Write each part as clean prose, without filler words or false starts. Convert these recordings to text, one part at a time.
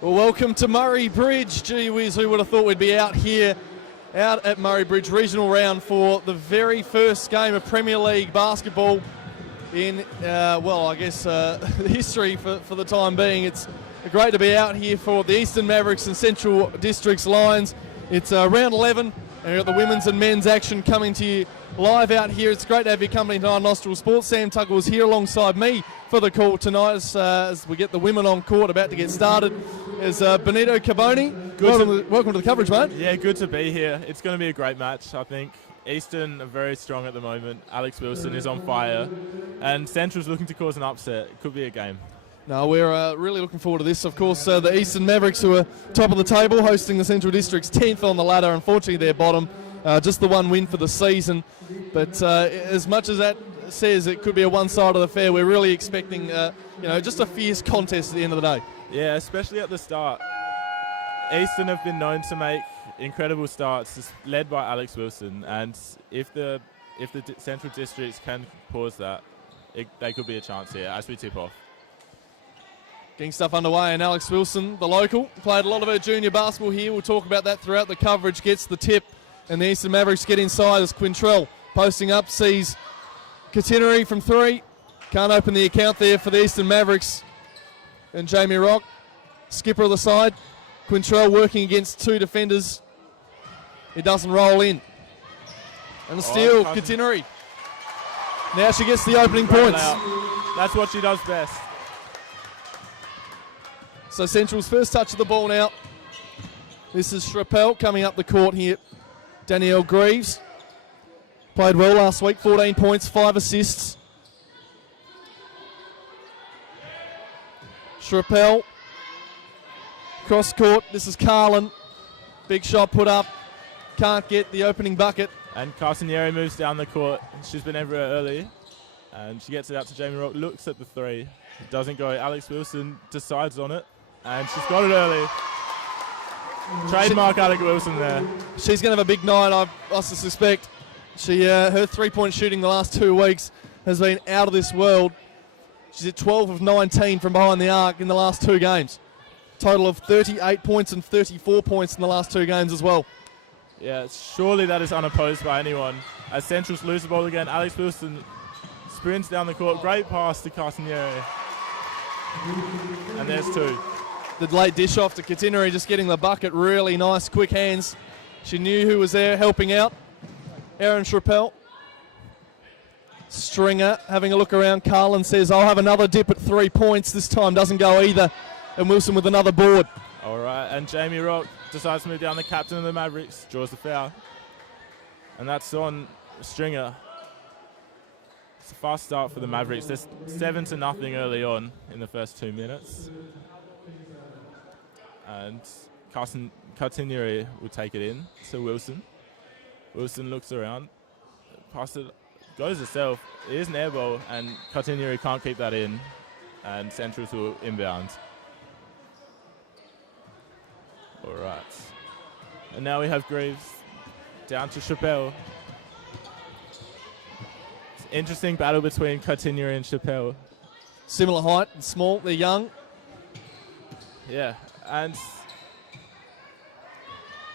Well, welcome to Murray Bridge. Gee whiz, who would have thought we'd be out here, out at Murray Bridge regional round for the very first game of Premier League basketball in, history for the time being. It's great to be out here for the Eastern Mavericks and Central Districts Lions. It's round 11, and we've got the women's and men's action coming to you live out here. It's great to have your company tonight on Nostril Sports. Sam Tugwell's here alongside me for the call tonight as we get the women on court about to get started. Is Benito Carboni. Welcome to the coverage, mate. Yeah, good to be here. It's going to be a great match, I think. Eastern are very strong at the moment. Alex Wilson is on fire. And Central's looking to cause an upset. It could be a game. No, we're really looking forward to this. Of course, the Eastern Mavericks, who are top of the table, hosting the Central Districts 10th on the ladder. Unfortunately, they're bottom. Just the one win for the season. But as much as that says it could be a one-sided affair, we're really expecting just a fierce contest at the end of the day. Yeah, especially at the start. Eastern have been known to make incredible starts, led by Alex Wilson, and if the Central Districts can pause that, they could be a chance here as we tip off. Getting stuff underway, and Alex Wilson, the local, played a lot of her junior basketball here. We'll talk about that throughout the coverage. Gets the tip, and the Eastern Mavericks get inside as Quintrell posting up, sees Catenary from three. Can't open the account there for the Eastern Mavericks. And Jamie Rock, skipper of the side. Quintrell working against two defenders. He doesn't roll in. And a steal, Catenary. Now she gets the opening points. That's what she does best. So Central's first touch of the ball now. This is Schrappel coming up the court here. Danielle Greaves. Played well last week, 14 points, 5 assists. Schrappel. Cross court, this is Carlin. Big shot put up. Can't get the opening bucket. And Carcinieri moves down the court. She's been everywhere early. And she gets it out to Jamie Rock, looks at the three. It doesn't go. Alex Wilson decides on it. And she's got it early. Trademark Alex Wilson there. She's going to have a big night, I suspect. Her three-point shooting the last 2 weeks has been out of this world. She's at 12 of 19 from behind the arc in the last 2 games. Total of 38 points and 34 points in the last 2 games as well. Yeah, surely that is unopposed by anyone. As Central's lose the ball again, Alex Wilson sprints down the court. Great pass to Carcinieri. And there's 2. The late dish off to Catenary, just getting the bucket. Really nice, quick hands. She knew who was there helping out. Erin Schrappel. Stringer having a look around. Carlin says, I'll have another dip at 3 points. This time doesn't go either. And Wilson with another board. All right, and Jamie Rock decides to move down. The captain of the Mavericks draws the foul. And that's on Stringer. It's a fast start for the Mavericks. There's 7-0 early on in the first 2 minutes. And Carcinieri will take it in to Wilson. Wilson looks around. Pass it, goes herself. It is an air ball, and Carcinieri can't keep that in. And Centrals will inbound. All right. And now we have Greaves down to Chappelle. It's an interesting battle between Carcinieri and Chappelle. Similar height and small. They're young. Yeah. And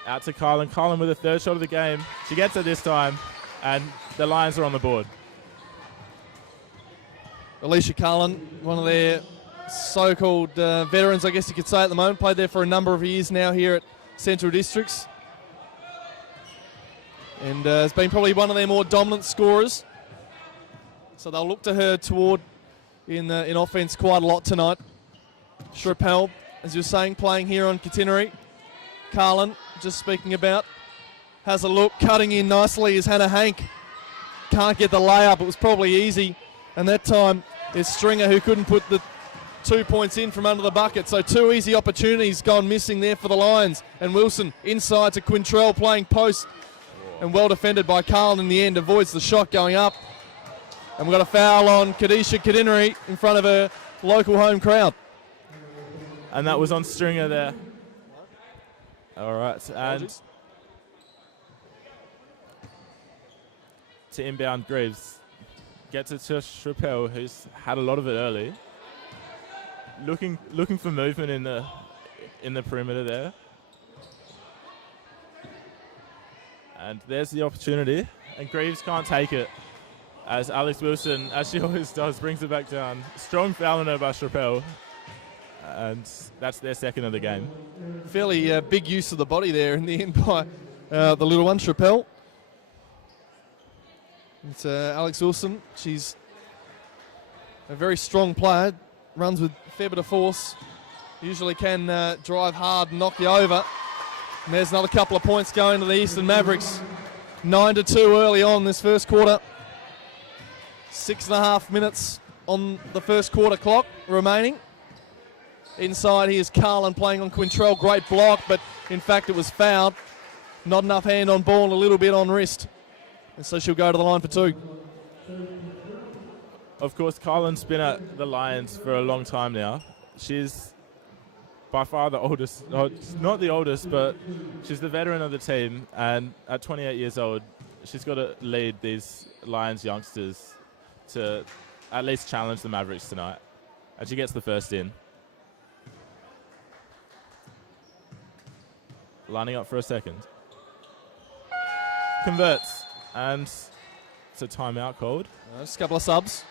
out to Carlin. Carlin with a third shot of the game. She gets it this time, and the Lions are on the board. Alicia Carlin, one of their so-called veterans, I guess you could say at the moment. Played there for a number of years now here at Central Districts. And has been probably one of their more dominant scorers. So they'll look to her toward in offense quite a lot tonight. Schrappel, as you're saying, playing here on Catenary. Carlin, just speaking about, has a look. Cutting in nicely is Hannah Hank. Can't get the layup. It was probably easy. And that time it's Stringer who couldn't put the 2 points in from under the bucket. So 2 easy opportunities gone missing there for the Lions. And Wilson inside to Quintrell playing post. And well defended by Carlin in the end. Avoids the shot going up. And we've got a foul on Kadisha Catenary in front of her local home crowd. And that was on Stringer there. All right. And to inbound Greaves. Gets it to Schrappel, who's had a lot of it early. Looking for movement in the perimeter there. And there's the opportunity. And Greaves can't take it, as Alex Wilson, as she always does, brings it back down. Strong foul on her by Chappelle. And that's their second of the game. Fairly big use of the body there in the end by the little one, Chappelle. It's Alex Wilson. She's a very strong player, runs with a fair bit of force, usually can drive hard and knock you over. And there's another couple of points going to the Eastern Mavericks. 9-2 early on this first quarter. 6.5 minutes on the first quarter clock remaining. Inside here's Carlin playing on Quintrell. Great block, but in fact it was fouled. Not enough hand on ball and a little bit on wrist. And so she'll go to the line for two. Of course, Carlin's been at the Lions for a long time now. She's by far the oldest, not the oldest, but she's the veteran of the team. And at 28 years old, she's got to lead these Lions youngsters to at least challenge the Mavericks tonight. And she gets the first in. Lining up for a second. Converts. And it's a timeout called. Just a couple of subs.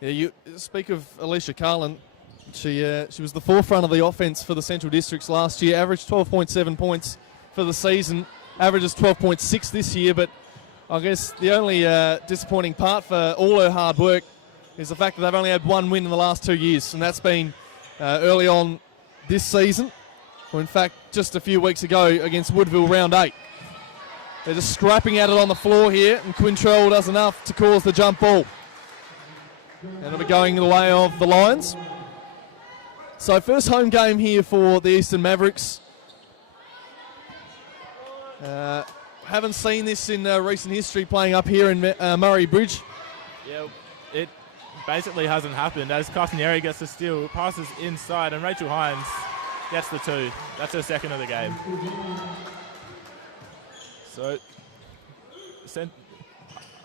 Yeah, you speak of Alicia Carlin. She was the forefront of the offense for the Central Districts last year. Averaged 12.7 points for the season. Averages 12.6 this year. But I guess the only disappointing part for all her hard work is the fact that they've only had one win in the last 2 years, and that's been early on this season. Or in fact, just a few weeks ago against Woodville, round 8. They're just scrapping at it on the floor here, and Quintrell does enough to cause the jump ball. And it'll be going the way of the Lions. So first home game here for the Eastern Mavericks. Haven't seen this in recent history playing up here in Murray Bridge. Yeah, it basically hasn't happened as Castanieri gets the steal, passes inside, and Rachel Hines gets the two. That's her second of the game. So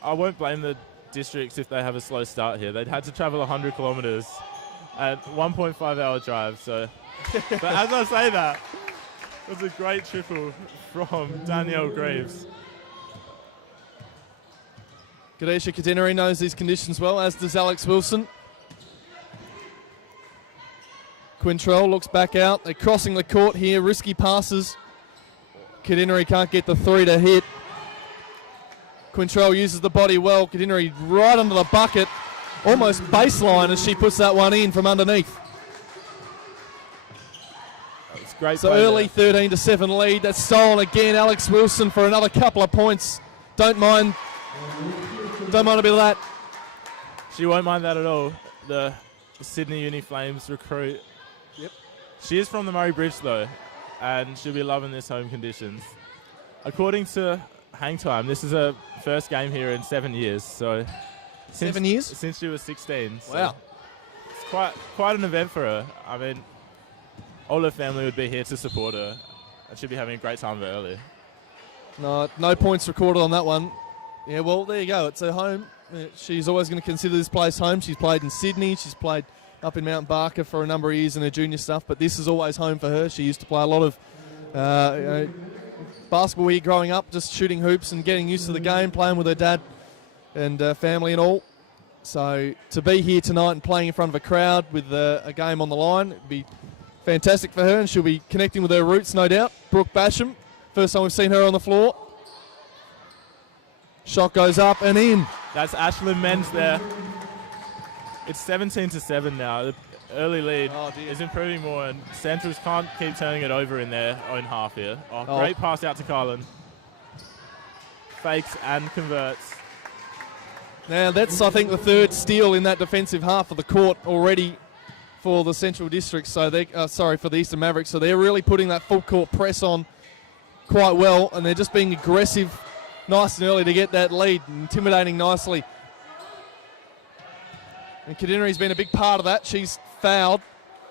I won't blame the Districts if they have a slow start here. They'd had to travel 100 kilometres at 1.5 hour drive. So, but as I say that, it was a great triple from Danielle Greaves. Kadesha Catenary knows these conditions well, as does Alex Wilson. Quintrell looks back out. They're crossing the court here. Risky passes. Catenary can't get the three to hit. Quintrell uses the body well. Catenary right under the bucket. Almost baseline as she puts that one in from underneath. It's great. So early 13-7 lead. That's stolen again. Alex Wilson for another couple of points. Don't mind a bit of that. She won't mind that at all. The Sydney Uni Flames recruit. Yep. She is from the Murray Bridge though, and she'll be loving this home conditions. According to Hang Time, this is her first game here in 7 years. So 7 years? Since she was 16. So wow. It's quite an event for her. I mean, all her family would be here to support her, and she'll be having a great time of it early. No points recorded on that one. Yeah, well, there you go. It's her home. She's always going to consider this place home. She's played in Sydney. She's played up in Mount Barker for a number of years in her junior stuff, but this is always home for her. She used to play a lot of basketball here growing up, just shooting hoops and getting used to the game, playing with her dad and family and all. So to be here tonight and playing in front of a crowd with a game on the line, it'd be fantastic for her, and she'll be connecting with her roots, no doubt. Brooke Basham, first time we've seen her on the floor. Shot goes up and in. That's Ashlyn Menz there. It's 17-7 now. The early lead is improving more, and Centrals can't keep turning it over in their own half here. Great pass out to Carlin. Fakes and converts. Now that's, I think, the third steal in that defensive half of the court already for the Central District. So they, for the Eastern Mavericks. So they're really putting that full court press on quite well, and they're just being aggressive, nice and early to get that lead, intimidating nicely. And Cadenary's been a big part of that. She's fouled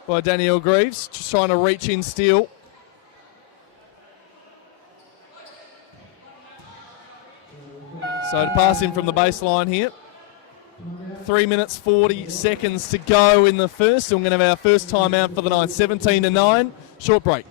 by Danielle Greaves, just trying to reach in steal. So to pass in from the baseline here. 3 minutes 40 seconds to go in the first. And we're going to have our first timeout for the night. 17-9. Short break.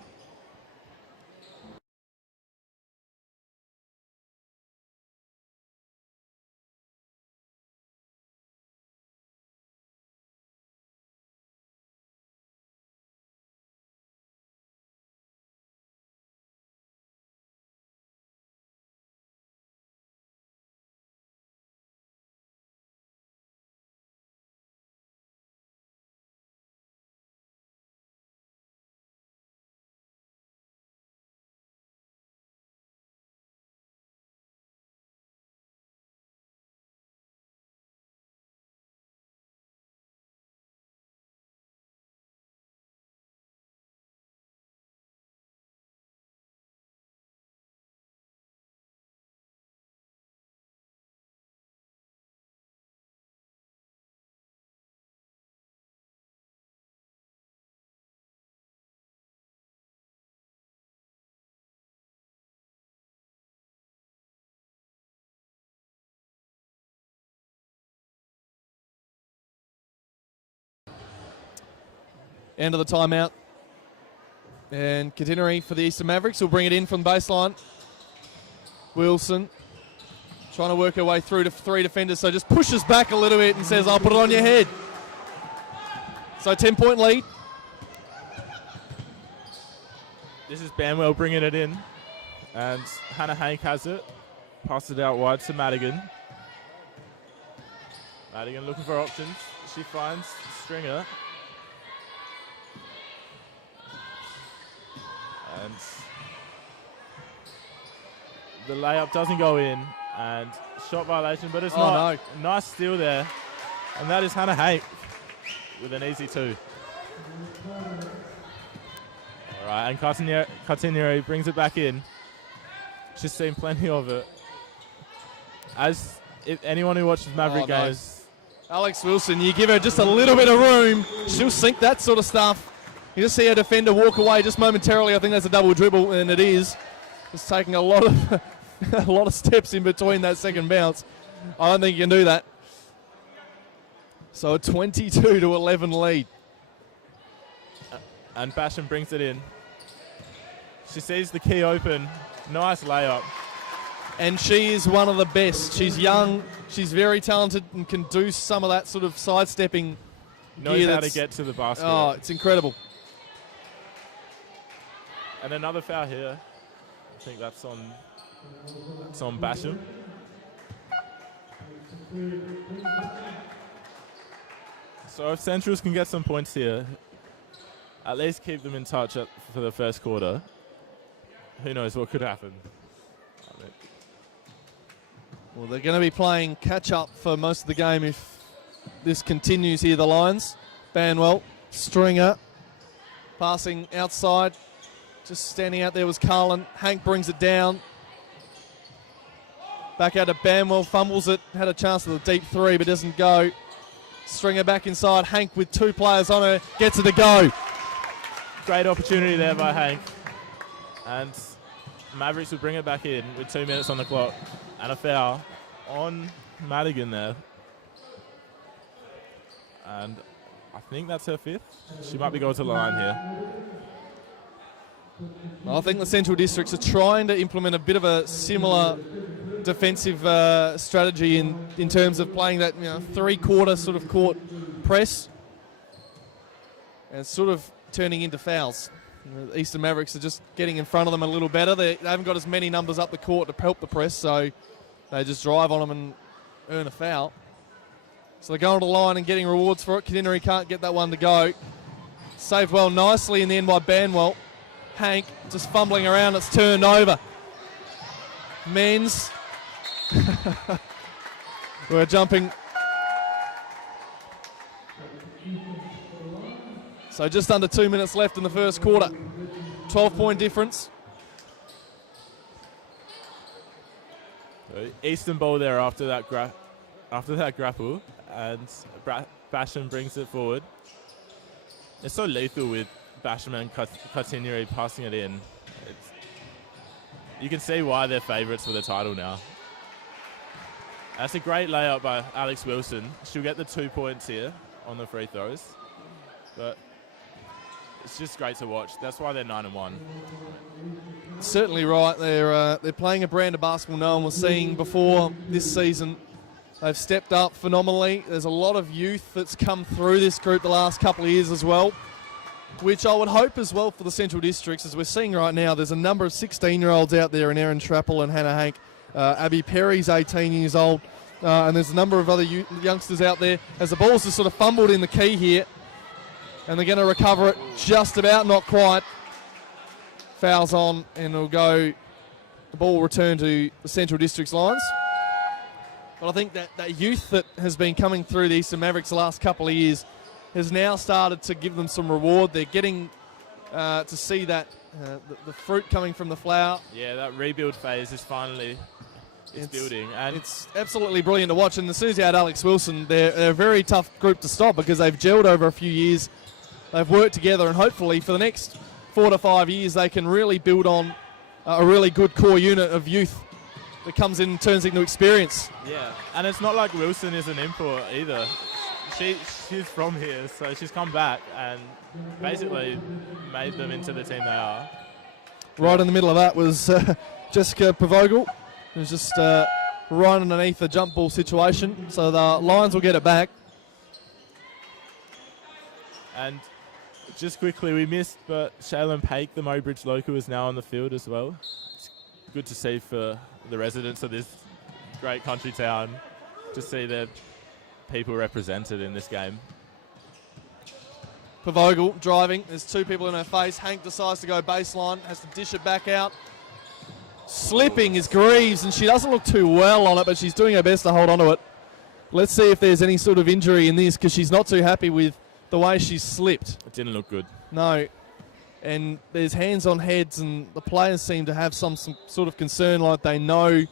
End of the timeout. And Catenary for the Eastern Mavericks will bring it in from the baseline. Wilson trying to work her way through to 3 defenders, so just pushes back a little bit and says, I'll put it on your head. So 10-point lead. This is Banwell bringing it in, and Hannah Hank has it. Passes it out wide to Madigan. Madigan looking for options. She finds Stringer. And the layup doesn't go in, and shot violation, but it's not. No. Nice steal there. And that is Hannah Hank with an easy 2. All right, and Catenary brings it back in. She's seen plenty of it. As if anyone who watches Maverick games. Alex Wilson, you give her just a little bit of room, she'll sink that sort of stuff. You just see a defender walk away just momentarily. I think that's a double dribble, and it is. It's taking a lot of a lot of steps in between that second bounce. I don't think you can do that. So a 22-11 lead. And Basham brings it in. She sees the key open. Nice layup. And she is one of the best. She's young. She's very talented and can do some of that sort of sidestepping. Knows how to get to the basket. Oh, it's incredible. And another foul here. I think that's on Basham. So if Centrals can get some points here, at least keep them in touch for the first quarter, who knows what could happen. Well, they're going to be playing catch-up for most of the game if this continues here, the Lions. Banwell, Stringer, passing outside. Just standing out there was Carlin. Hank brings it down. Back out to Banwell, fumbles it. Had a chance for the deep 3, but doesn't go. Stringer back inside. Hank with 2 players on her. Gets it to go. Great opportunity there by Hank. And Mavericks will bring it back in with 2 minutes on the clock. And a foul on Madigan there. And I think that's her 5th. She might be going to the line here. I think the Central Districts are trying to implement a bit of a similar defensive strategy in terms of playing that 3-quarter sort of court press. And it's sort of turning into fouls. The Eastern Mavericks are just getting in front of them a little better. They haven't got as many numbers up the court to help the press, so they just drive on them and earn a foul. So they're going to the line and getting rewards for it. Catenary can't get that one to go. Saved well nicely in the end by Banwell. Hank just fumbling around, it's turned over. Men's. We're jumping. So just under 2 minutes left in the first quarter. 12-point difference. Eastern ball there after that grapple, and Basham brings it forward. It's so lethal with Basham and Catenary passing it in. You can see why they're favourites for the title now. That's a great layup by Alex Wilson. She'll get the 2 points here on the free throws. But it's just great to watch. That's why they're 9-1. Certainly right. They're playing a brand of basketball no one was seeing before this season. They've stepped up phenomenally. There's a lot of youth that's come through this group the last couple of years as well, which I would hope as well for the Central Districts. As we're seeing right now, there's a number of 16-year-olds out there in Erin Trappel and Hannah Hank. Abby Perry's 18 years old. And there's a number of other youngsters out there. As the ball's just sort of fumbled in the key here. And they're going to recover it just about, not quite. Fouls on, and it'll go. The ball will return to the Central Districts lines. But I think that youth that has been coming through the Eastern Mavericks the last couple of years has now started to give them some reward. They're getting to see that the fruit coming from the flower. Yeah, that rebuild phase is finally building. And it's absolutely brilliant to watch. And as soon as you add Alex Wilson, they're a very tough group to stop because they've gelled over a few years. They've worked together, and hopefully for the next 4 to 5 years they can really build on a really good core unit of youth that comes in and turns into experience. Yeah, and it's not like Wilson is an import either. She's from here, so she's come back and basically made them into the team they are. Right in the middle of that was Jessica Pavogel, who's just right underneath the jump ball situation. So the Lions will get it back. And just quickly, we missed, but Shaylin Paik, the Mowbridge local, is now on the field as well. It's good to see for the residents of this great country town to see their people represented in this game. Pavogel driving. There's two people in her face. Hank decides to go baseline, has to dish it back out. Slipping is Greaves, and she doesn't look too well on it, but she's doing her best to hold on to it. Let's see if there's any sort of injury in this, because she's not too happy with the way she's slipped. It didn't look good. No. And there's hands on heads, and the players seem to have some sort of concern, like they know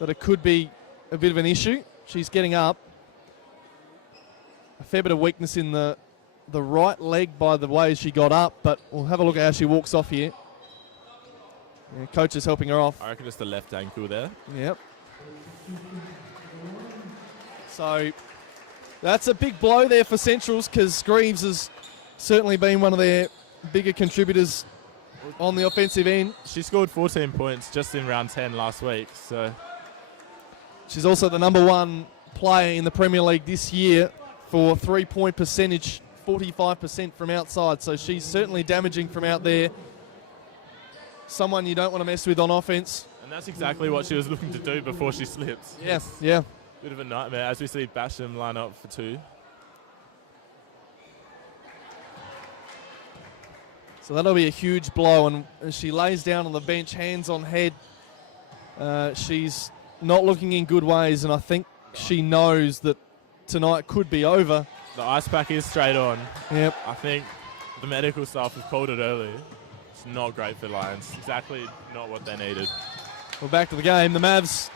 that it could be a bit of an issue. She's getting up. A fair bit of weakness in the right leg by the way she got up, but we'll have a look at how she walks off here. Yeah, coach is helping her off. I reckon it's the left ankle there. Yep. So that's a big blow there for Centrals, because Greaves has certainly been one of their bigger contributors on the offensive end. She scored 14 points just in round 10 last week. So she's also the number one player in the Premier League this year for three-point percentage, 45% from outside. So she's certainly damaging from out there. Someone you don't want to mess with on offense. And that's exactly what she was looking to do before she slipped. Yes, yeah. Bit of a nightmare as we see Basham line up for two. So that'll be a huge blow, and as she lays down on the bench, hands on head, she's not looking in good ways, and I think she knows that tonight could be over. The ice pack is straight on. Yep. I think the medical staff have called it early. It's not great for Lions. Exactly not what they needed. Well, back to the game. The Mavs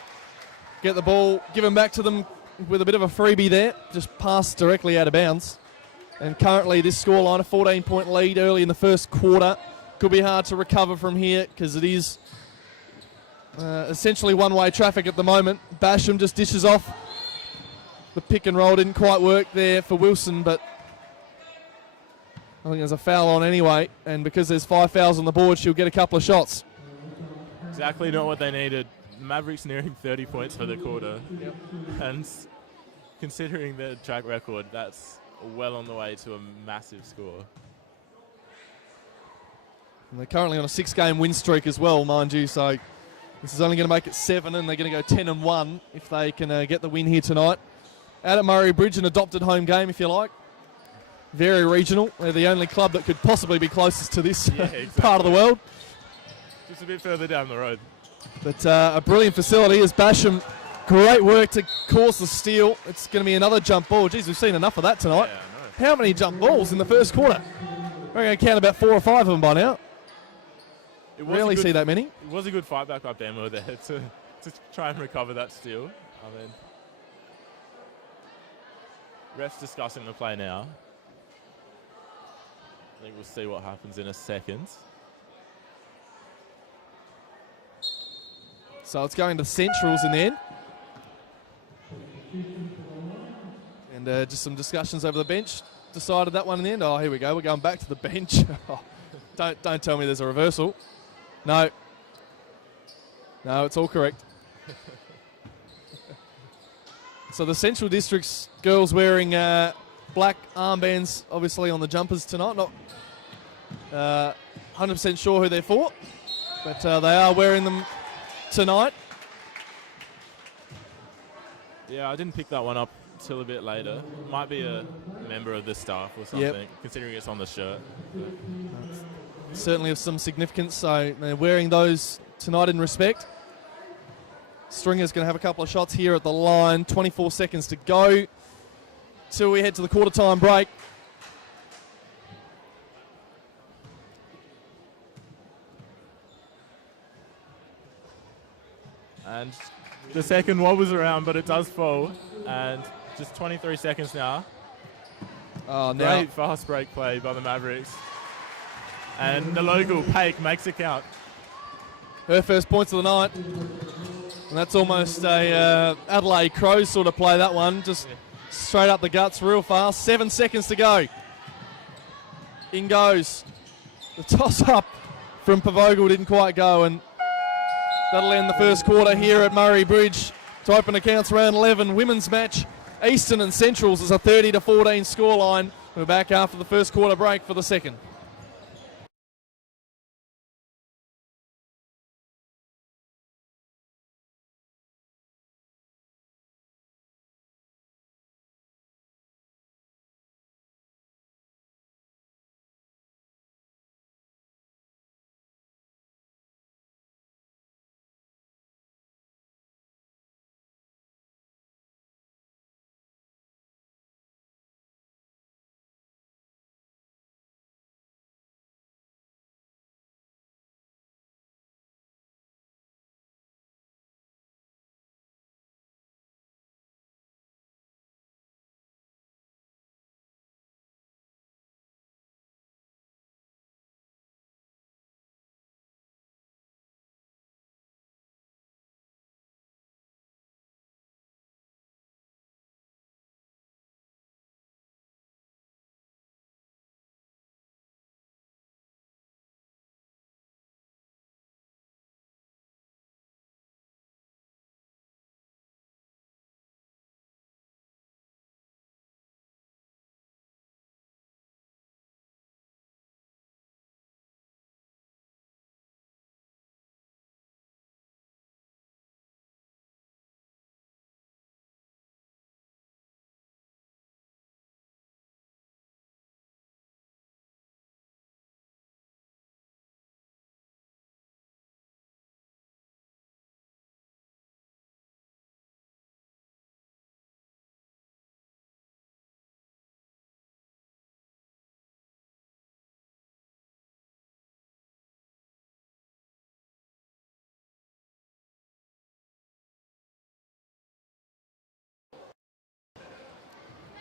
get the ball, give them back to them with a bit of a freebie there. Just passed directly out of bounds. And currently this scoreline, a 14-point lead early in the first quarter. Could be hard to recover from here because it is essentially one-way traffic at the moment. Basham just dishes off. The pick and roll didn't quite work there for Wilson, but I think there's a foul on anyway. And because there's 5 fouls on the board, she'll get a couple of shots. Exactly not what they needed. Mavericks nearing 30 points for the quarter. Yep. And considering their track record, that's well on the way to a massive score. And they're currently on a 6-game win streak as well, mind you, so this is only going to make it 7, and they're going to go 10-1 if they can get the win here tonight. Out at Murray Bridge, an adopted home game, if you like. Very regional. They're the only club that could possibly be closest to this part of the world. Just a bit further down the road. But a brilliant facility as Basham. Great work to cause the steal. It's going to be another jump ball. Geez, we've seen enough of that tonight. Yeah, how many jump balls in the first quarter? We're going to count about 4 or 5 of them by now. Rarely see that many. It was a good fight back up Demo there to try and recover that steal. I mean, refs discussing the play now. I think we'll see what happens in a second. So it's going to Centrals in the end. And just some discussions over the bench. Decided that one in the end. Oh, here we go. We're going back to the bench. Don't tell me there's a reversal. No. No, it's all correct. So the Central District's girls wearing black armbands, obviously, on the jumpers tonight. Not 100% sure who they're for, but they are wearing them tonight. Yeah, I didn't pick that one up till a bit later. Might be a member of the staff or something, considering it's on the shirt. Certainly of some significance, so they're wearing those tonight in respect. Stringer's going to have a couple of shots here at the line. 24 seconds to go till we head to the quarter time break. And the second wobbles around, but it does fall. And just 23 seconds now. Oh, now Great fast break play by the Mavericks. And the local Paik makes it count. her first points of the night. And that's almost a Adelaide Crows sort of play, that one. Just straight up the guts real fast. 7 seconds to go. In goes. The toss-up from Pavogal didn't quite go, and that'll end the first quarter here at Murray Bridge to open accounts round 11. Women's match, Eastern and Centrals, is a 30-14 scoreline. We're back after the first quarter break for the second.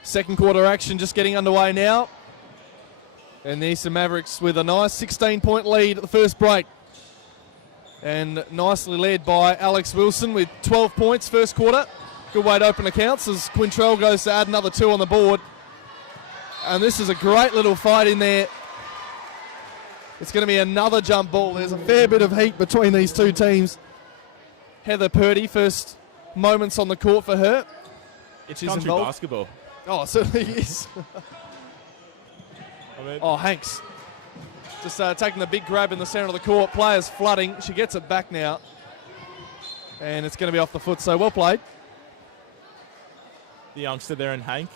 Second quarter action just getting underway now. And the Eastern Mavericks with a nice 16-point lead at the first break. And nicely led by Alex Wilson with 12 points first quarter. Good way to open accounts as Quintrell goes to add another 2 on the board. And this is a great little fight in there. It's going to be another jump ball. There's a fair bit of heat between these two teams. Heather Purdy, first moments on the court for her. It's She's country involved. basketball. Oh, it certainly is. I mean, Hanks just taking the big grab in the centre of the court. Players flooding. She gets it back now. And it's going to be off the foot, so well played. the youngster there in Hank.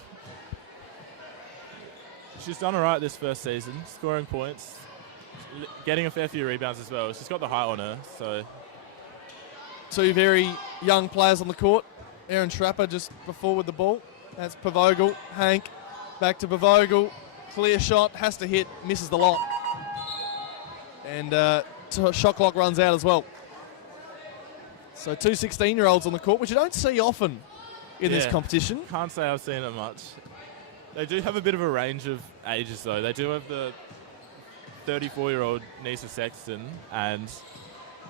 She's done all right this first season, scoring points, getting a fair few rebounds as well. She's got the height on her, so. Two very young players on the court. Aaron Trapper just before with the ball. That's Pavogal. Hank back to Pavogal. Clear shot, has to hit, misses the lot. And shot clock runs out as well. So two 16-year-olds on the court, which you don't see often in this competition. Can't say I've seen it much. They do have a bit of a range of ages, though. They do have the 34-year-old Nisa Sexton and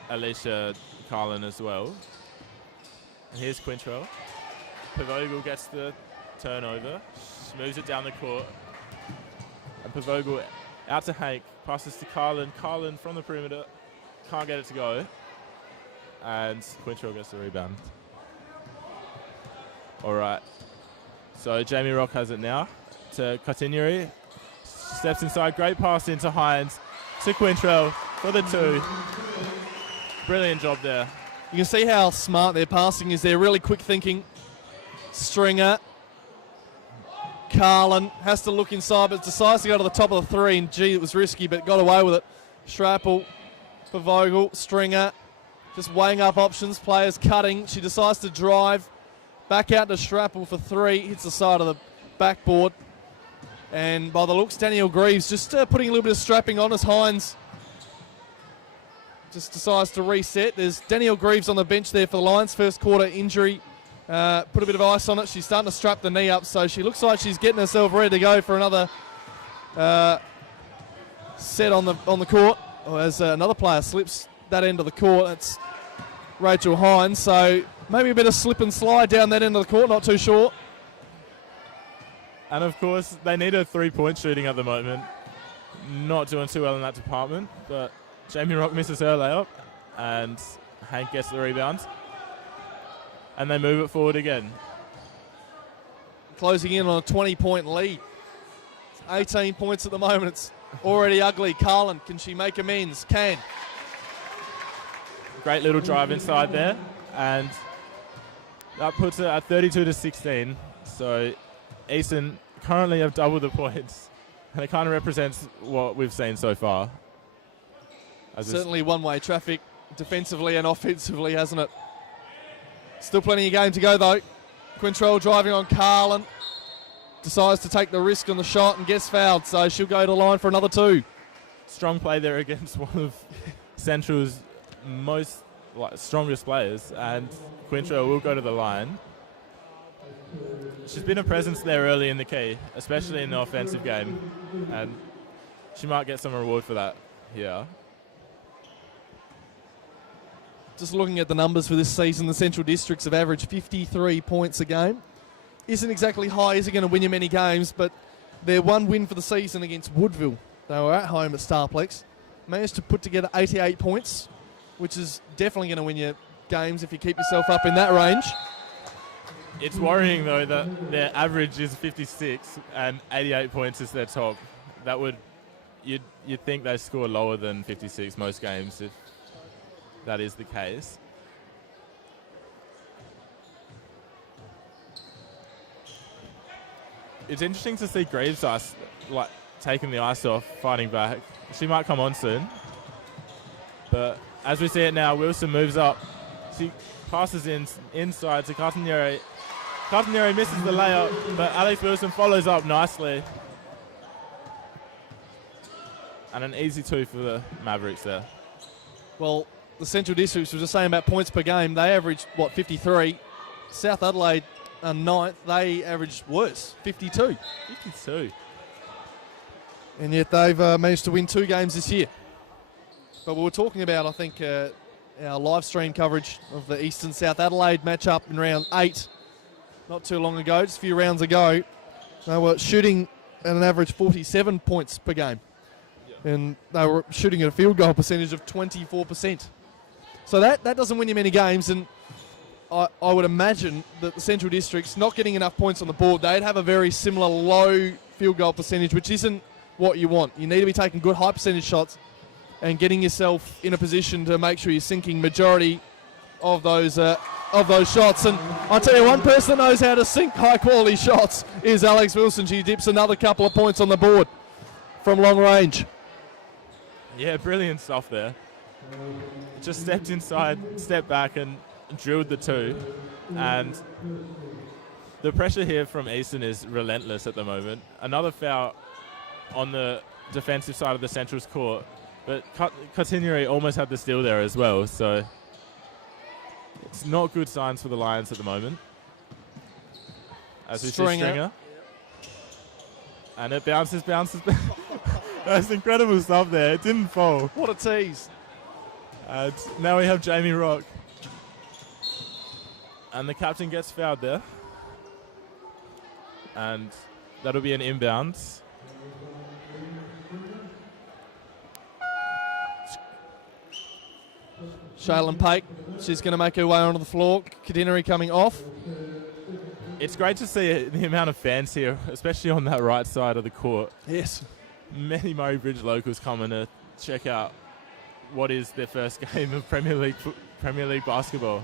Alicia Carlin as well. And here's Quintrell. Pavogal gets the turnover. She moves it down the court. And Pavogel out to Hank. Passes to Carlin. Carlin from the perimeter. Can't get it to go. And Quintrell gets the rebound. All right. So Jamie Rock has it now to Cotignery. Steps inside. Great pass into Hines. To Quintrell for the 2. Brilliant job there. You can see how smart their passing is. They're really quick thinking. Stringer. Carlin has to look inside, but decides to go to the top of the 3. And gee, it was risky, but got away with it. Schrappel, Pavogel, Stringer. Just weighing up options. Players cutting. She decides to drive. Back out to Schrappel for 3. Hits the side of the backboard. And by the looks, Danielle Greaves just putting a little bit of strapping on as Hines just decides to reset. There's Danielle Greaves on the bench there for the Lions. First quarter injury. Put a bit of ice on it. She's starting to strap the knee up, so she looks like she's getting herself ready to go for another set on the court. Or as another player slips that end of the court, it's Rachel Hines. So maybe a bit of slip and slide down that end of the court, not too sure. And of course, they need a 3-point shooting at the moment. Not doing too well in that department, but Jamie Rock misses her layup, and Hank gets the rebound. And they move it forward again. Closing in on a 20-point lead. 18 points at the moment. It's already ugly. Carlin, can she make amends? Can. Great little drive inside there, and that puts it at 32-16. So Easton currently have double the points, and it kind of represents what we've seen so far. Certainly one-way traffic defensively and offensively, hasn't it? Still plenty of game to go, though. Quintrell driving on Carlin. Decides to take the risk on the shot and gets fouled, so she'll go to the line for another 2. Strong play there against one of Central's strongest players, and Quintrell will go to the line. She's been a presence there early in the key, especially in the offensive game, and she might get some reward for that here. Just looking at the numbers for this season, the Central Districts have averaged 53 points a game. Isn't exactly high, isn't going to win you many games, but their one win for the season against Woodville, they were at home at Starplex, managed to put together 88 points, which is definitely going to win you games if you keep yourself up in that range. It's worrying, though, that their average is 56 and 88 points is their top. That would, you'd think they score lower than 56 most games if that is the case. It's interesting to see Greaves taking the ice off, fighting back. She might come on soon. But as we see it now, Wilson moves up. She passes inside to Cotignery. Cotignery misses the layup, but Alex Wilson follows up nicely. And an easy 2 for the Mavericks there. Well, the Central Districts, was just saying about points per game, they averaged, 53. South Adelaide are 9th. They averaged worse, 52. 52. And yet they've managed to win 2 games this year. But we were talking about, I think, our live stream coverage of the Eastern South Adelaide matchup in round 8 not too long ago, just a few rounds ago. They were shooting at an average 47 points per game. Yeah. And they were shooting at a field goal percentage of 24%. So that doesn't win you many games, and I would imagine that the Central Districts not getting enough points on the board, they'd have a very similar low field goal percentage, which isn't what you want. You need to be taking good high percentage shots and getting yourself in a position to make sure you're sinking majority of those shots. And I'll tell you, one person that knows how to sink high quality shots is Alex Wilson. She dips another couple of points on the board from long range. Yeah, brilliant stuff there. Just stepped inside, stepped back and drilled the 2. And the pressure here from Easton is relentless at the moment. Another foul on the defensive side of the Central's court. But Cotignery almost had the steal there as well, so it's not good signs for the Lions at the moment. As we see Stringer. And it bounces. That's incredible stuff there. It didn't fall. What a tease. Now we have Jamie Rock. And the captain gets fouled there. and that'll be an inbound. Shaylin Pake, she's going to make her way onto the floor. Catenary coming off. It's great to see the amount of fans here, especially on that right side of the court. Yes. Many Murray Bridge locals coming to check out what is their first game of Premier League basketball.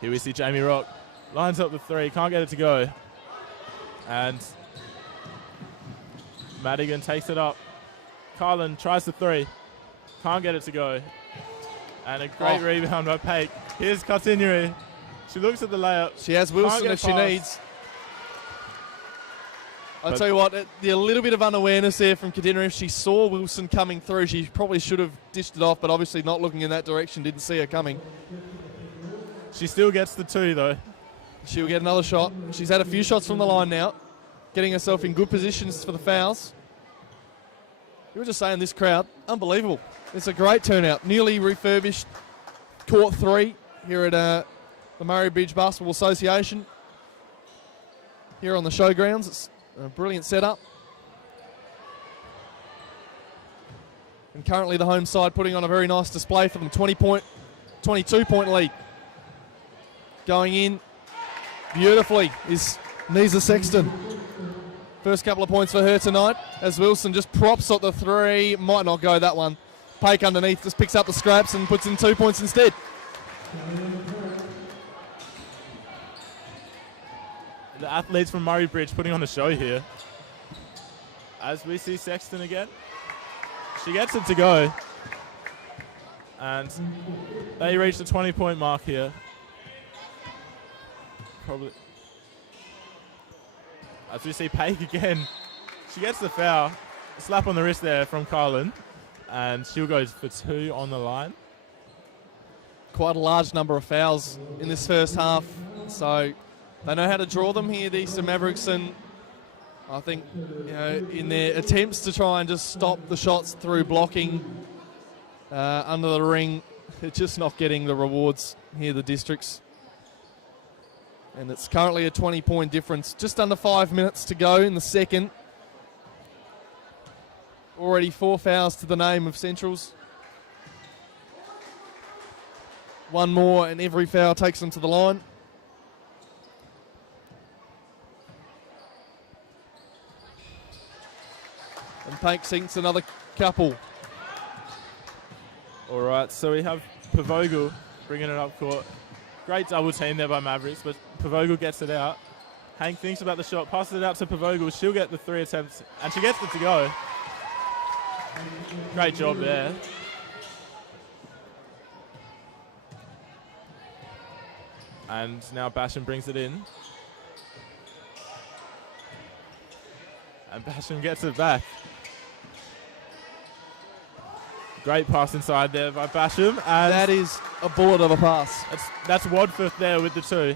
Here we see Jamie Rock lines up the three, can't get it to go, and Madigan takes it up. Carlin tries the three, can't get it to go, and a great rebound by Pake. Here's Catenary. She looks at the layup. She has Wilson if she needs. I'll tell you what, a little bit of unawareness there from Catenary. If she saw Wilson coming through, she probably should have dished it off, but obviously not looking in that direction, didn't see her coming. She still gets the two, though. She'll get another shot. She's had a few shots from the line now, getting herself in good positions for the fouls. You were just saying, this crowd, unbelievable. It's a great turnout. Newly refurbished Court 3 here at the Murray Bridge Basketball Association. Here on the showgrounds. It's a brilliant setup. And currently the home side putting on a very nice display for them. 22-point lead. Going in beautifully is Nisa Sexton. First couple of points for her tonight as Wilson just props at the three. Might not go, that one. Pake underneath just picks up the scraps and puts in 2 points instead. The athletes from Murray Bridge putting on a show here. As we see Sexton again. She gets it to go. And they reach the 20-point mark here. Probably. As we see Pake again. She gets the foul. A slap on the wrist there from Carlin. And she'll go for 2 on the line. Quite a large number of fouls in this first half. So they know how to draw them here, the Eastern Mavericks, and I think, you know, in their attempts to try and just stop the shots through blocking under the ring, they're just not getting the rewards here, the Districts. And it's currently a 20-point difference. Just under 5 minutes to go in the second. Already 4 fouls to the name of Centrals. One more and every foul takes them to the line. And Pake sinks another couple. All right, so we have Pavogel bringing it up court. Great double team there by Mavericks, but Pavogel gets it out. Hank thinks about the shot, passes it out to Pavogel. She'll get the 3 attempts, and she gets it to go. Great job there. And now Basham brings it in. And Basham gets it back. Great pass inside there by Basham. And that is a bullet of a pass. That's Wadforth there with the 2.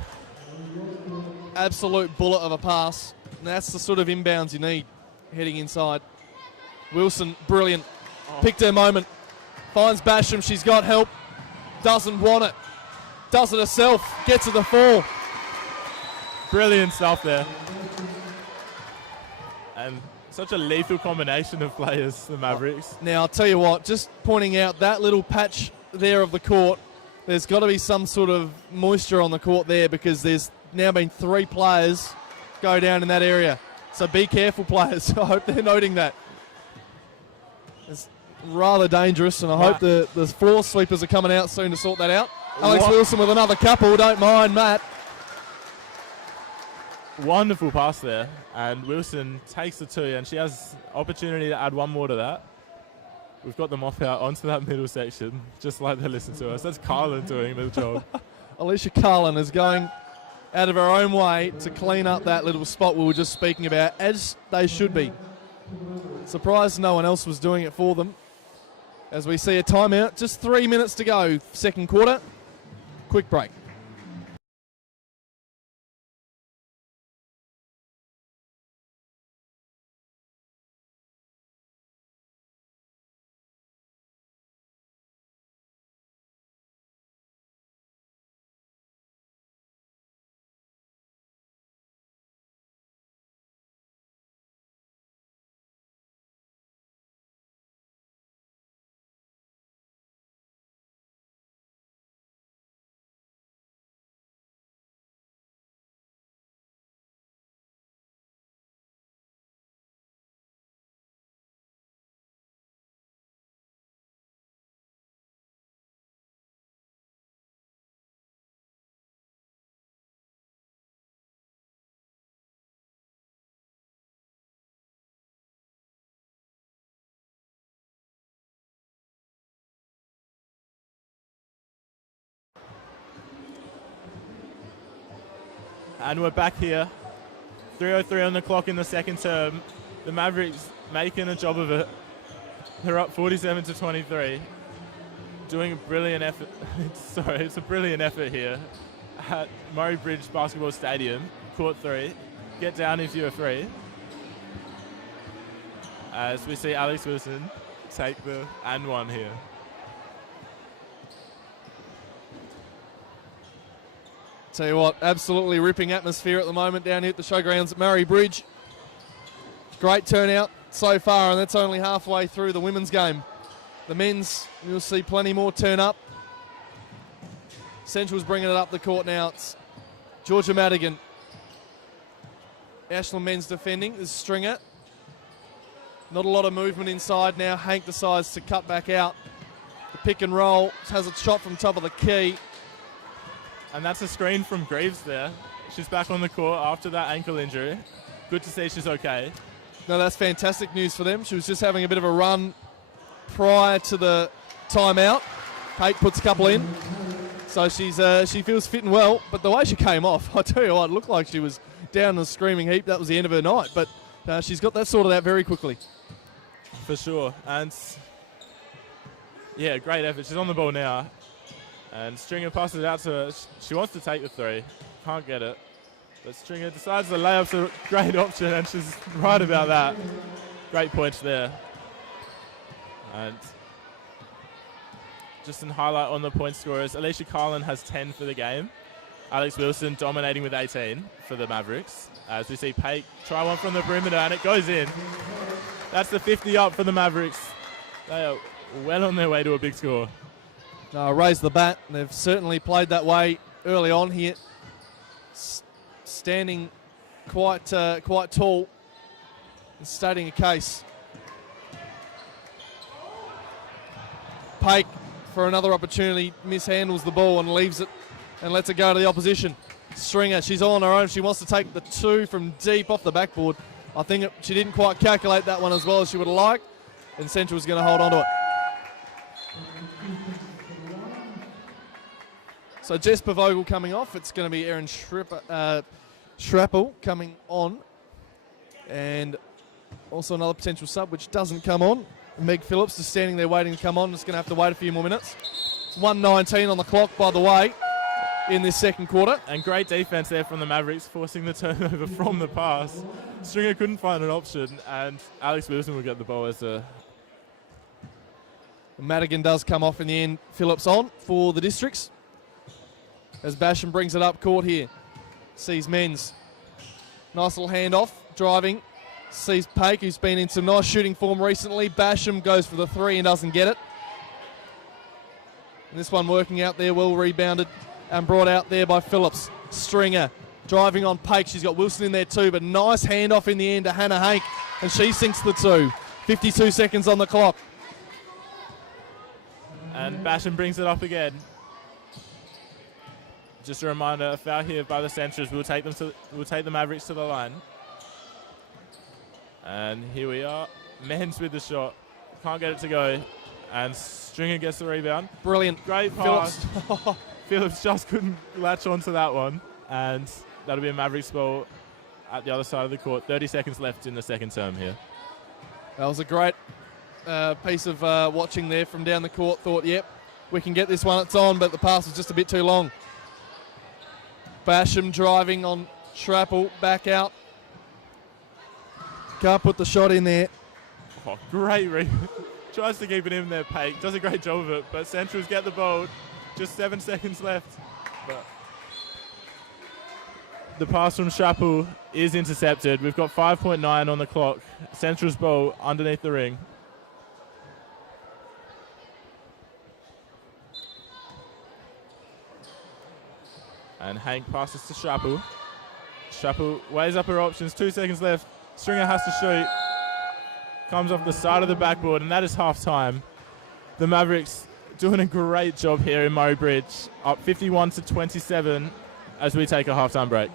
Absolute bullet of a pass. And that's the sort of inbounds you need heading inside. Wilson, brilliant. Picked her moment. Finds Basham. She's got help. Doesn't want it. Does it herself. Gets to the fall. Brilliant stuff there. And such a lethal combination of players, the Mavericks. Now, I'll tell you what, just pointing out that little patch there of the court, there's got to be some sort of moisture on the court there because there's now been 3 players go down in that area. So be careful, players. I hope they're noting that. It's rather dangerous, and I hope the floor sweepers are coming out soon to sort that out. Alex Wilson with another couple, don't mind, Matt. Wonderful pass there, and Wilson takes the 2, and she has opportunity to add 1 more to that. We've got them off out onto that middle section, just like they listen to us. That's Carlin doing the job. Alicia Carlin is going out of her own way to clean up that little spot we were just speaking about, as they should be. Surprised no one else was doing it for them. As we see a timeout, just 3 minutes to go, second quarter. Quick break. And we're back here. 3:03 on the clock in the second term. The Mavericks making a job of it. They're up 47-23. Doing a brilliant effort. Sorry, it's a brilliant effort here at Murray Bridge Basketball Stadium, court 3. Get down if you're free. As we see Alex Wilson take the and one here. Tell you what, absolutely ripping atmosphere at the moment down here at the showgrounds at Murray Bridge. Great turnout so far, and that's only halfway through the women's game. The men's, you'll see plenty more turn up. Central's bringing it up the court now. It's Georgia Madigan. Ashland men's defending is Stringer. Not a lot of movement inside now. Hank decides to cut back out. The pick and roll, has a shot from top of the key. And that's a screen from Greaves there. She's back on the court after that ankle injury. Good to see she's okay. No, that's fantastic news for them. She was just having a bit of a run prior to the timeout. Kate puts a couple in. So she feels fit and well. But the way she came off, I tell you what, it looked like she was down in a screaming heap. That was the end of her night. But she's got that sorted out very quickly. For sure. And yeah, great effort. She's on the ball now. And Stringer passes it out to her. She wants to take the three. Can't get it. But Stringer decides the layup's a great option, and she's right about that. Great points there. And just in highlight on the point scorers, Alicia Carlin has 10 for the game. Alex Wilson dominating with 18 for the Mavericks. As we see Pate try one from the perimeter, and it goes in. That's the 50 up for the Mavericks. They are well on their way to a big score. Raise the bat. They've certainly played that way early on here. Standing quite tall and stating a case. Pake for another opportunity mishandles the ball and leaves it and lets it go to the opposition. Stringer, she's all on her own. She wants to take the two from deep off the backboard. I think she didn't quite calculate that one as well as she would have liked, and Central's going to hold on to it. So Jesper Vogel coming off. It's going to be Erin Schrappel coming on. And also another potential sub, which doesn't come on. Meg Phillips is standing there waiting to come on. Just going to have to wait a few more minutes. It's 1:19 on the clock, by the way, in this second quarter. And great defense there from the Mavericks, forcing the turnover from the pass. Stringer couldn't find an option, and Alex Wilson will get the ball as a... Madigan does come off in the end. Phillips on for the Districts. As Basham brings it up court here. Sees men's. Nice little handoff. Driving. Sees Pake, who's been in some nice shooting form recently. Basham goes for the three and doesn't get it. And this one working out there, well rebounded and brought out there by Phillips. Stringer driving on Pake. She's got Wilson in there too, but nice handoff in the end to Hannah Hank. And she sinks the two. 52 seconds on the clock. And Basham brings it up again. Just a reminder, a foul here by the Centrals. We'll take the Mavericks to the line. And here we are. Men's with the shot. Can't get it to go. And Stringer gets the rebound. Brilliant. Great pass. Phillips just couldn't latch onto that one. And that'll be a Mavericks ball at the other side of the court. 30 seconds left in the second term here. That was a great piece of watching there from down the court. Thought, yep, we can get this one. It's on, but the pass was just a bit too long. Basham driving on Schrappel, back out. Can't put the shot in there. Oh, great tries to keep it in there, Pake. Does a great job of it, but Centrals get the ball. Just 7 seconds left. But the pass from Schrappel is intercepted. We've got 5.9 on the clock. Central's ball underneath the ring. And Hank passes to Schrappel. Schrappel weighs up her options. 2 seconds left. Stringer has to shoot. Comes off the side of the backboard, and that is half time. The Mavericks doing a great job here in Murray Bridge. Up 51-27 as we take a halftime break.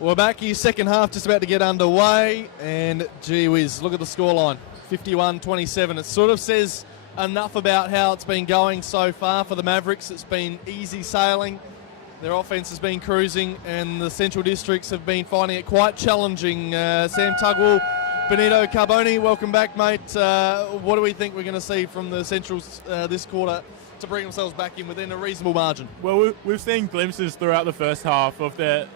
We're back here, second half just about to get underway, and gee whiz, look at the scoreline, 51-27. It sort of says enough about how it's been going so far for the Mavericks. It's been easy sailing, their offense has been cruising, and the Central Districts have been finding it quite challenging. Sam Tugwell, Benito Carboni, welcome back, mate. What do we think we're going to see from the Centrals this quarter to bring themselves back in within a reasonable margin? Well, we've seen glimpses throughout the first half of the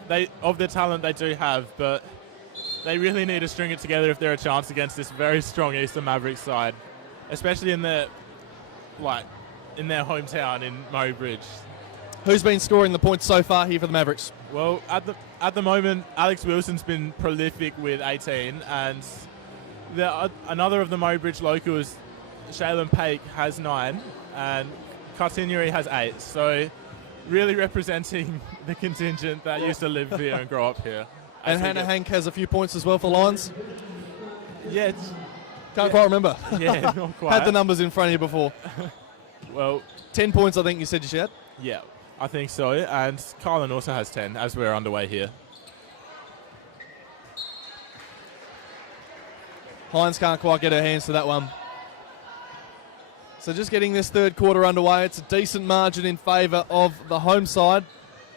talent they do have, but they really need to string it together if they're a chance against this very strong Eastern Mavericks side, especially in their hometown in Murray Bridge. Who's been scoring the points so far here for the Mavericks? Well, at the moment, Alex Wilson's been prolific with 18, and another of the Murray Bridge locals, Shaylin Paik, has 9, and Cartineri has 8. So really representing the contingent that used to live here and grow up here. And Hannah Hank has a few points as well for Lions. Yeah. Can't quite remember. Yeah, not quite. Had the numbers in front of you before. Well, 10 points I think you said she had. Yeah, I think so. And Carlin also has 10 as we're underway here. Hines can't quite get her hands to that one. So just getting this third quarter underway. It's a decent margin in favour of the home side.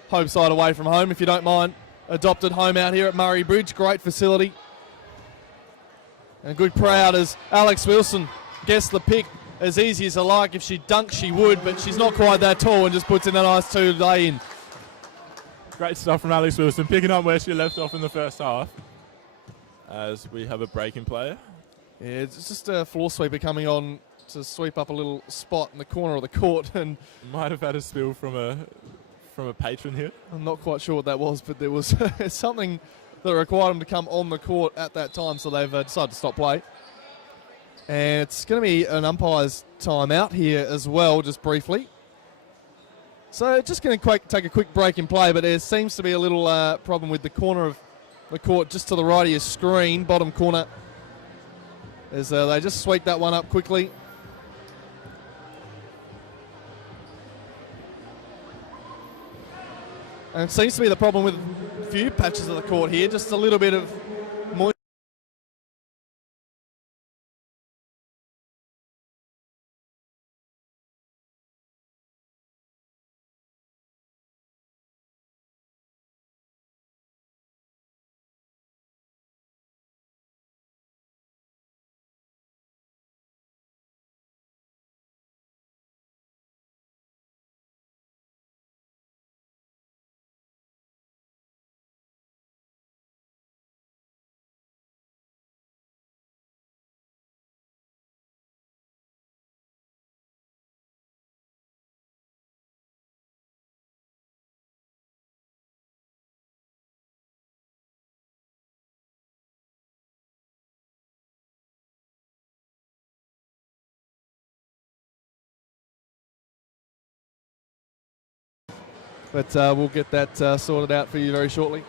Home side away from home, if you don't mind. Adopted home out here at Murray Bridge. Great facility. And good crowd as Alex Wilson gets the pick as easy as I like. If she dunked, she would, but she's not quite that tall and just puts in a nice 2 lay in. Great stuff from Alex Wilson, picking up where she left off in the first half. As we have a breaking player. Yeah, it's just a floor sweeper coming on to sweep up a little spot in the corner of the court, and might have had a spill from a patron here. I'm not quite sure what that was, but there was something that required them to come on the court at that time, so they've decided to stop play. And it's going to be an umpire's timeout here as well, just briefly. So just going to take a quick break in play, but there seems to be a little problem with the corner of the court just to the right of your screen, bottom corner, as they just sweep that one up quickly. And it seems to be the problem with a few patches of the court here, just a little bit of moisture. But we'll get that sorted out for you very shortly.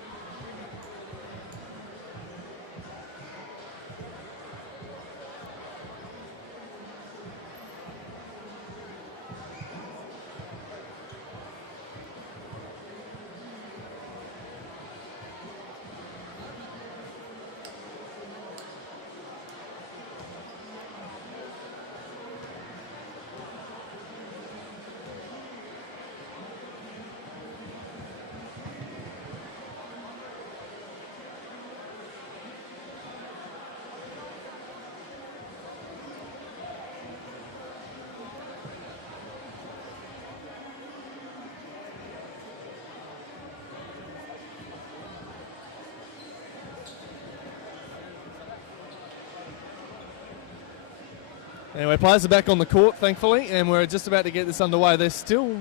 Anyway, players are back on the court, thankfully, and we're just about to get this underway. They're still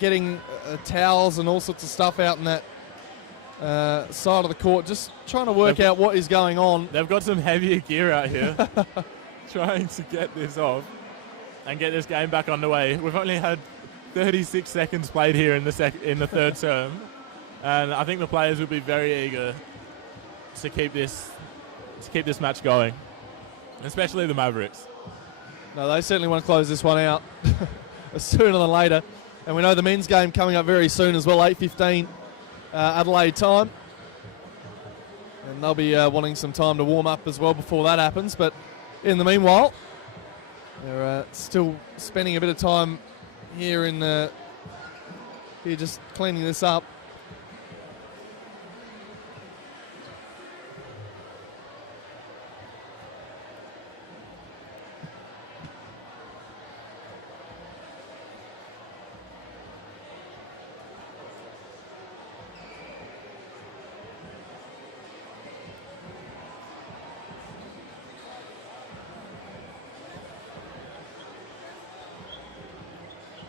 getting towels and all sorts of stuff out in that side of the court, just trying to work out what is going on. They've got some heavier gear out here, trying to get this off and get this game back underway. We've only had 36 seconds played here in the third term, and I think the players will be very eager to keep this match going, especially the Mavericks. No, they certainly want to close this one out sooner than later. And we know the men's game coming up very soon as well, 8:15 Adelaide time. And they'll be wanting some time to warm up as well before that happens. But in the meanwhile, they're still spending a bit of time here here just cleaning this up.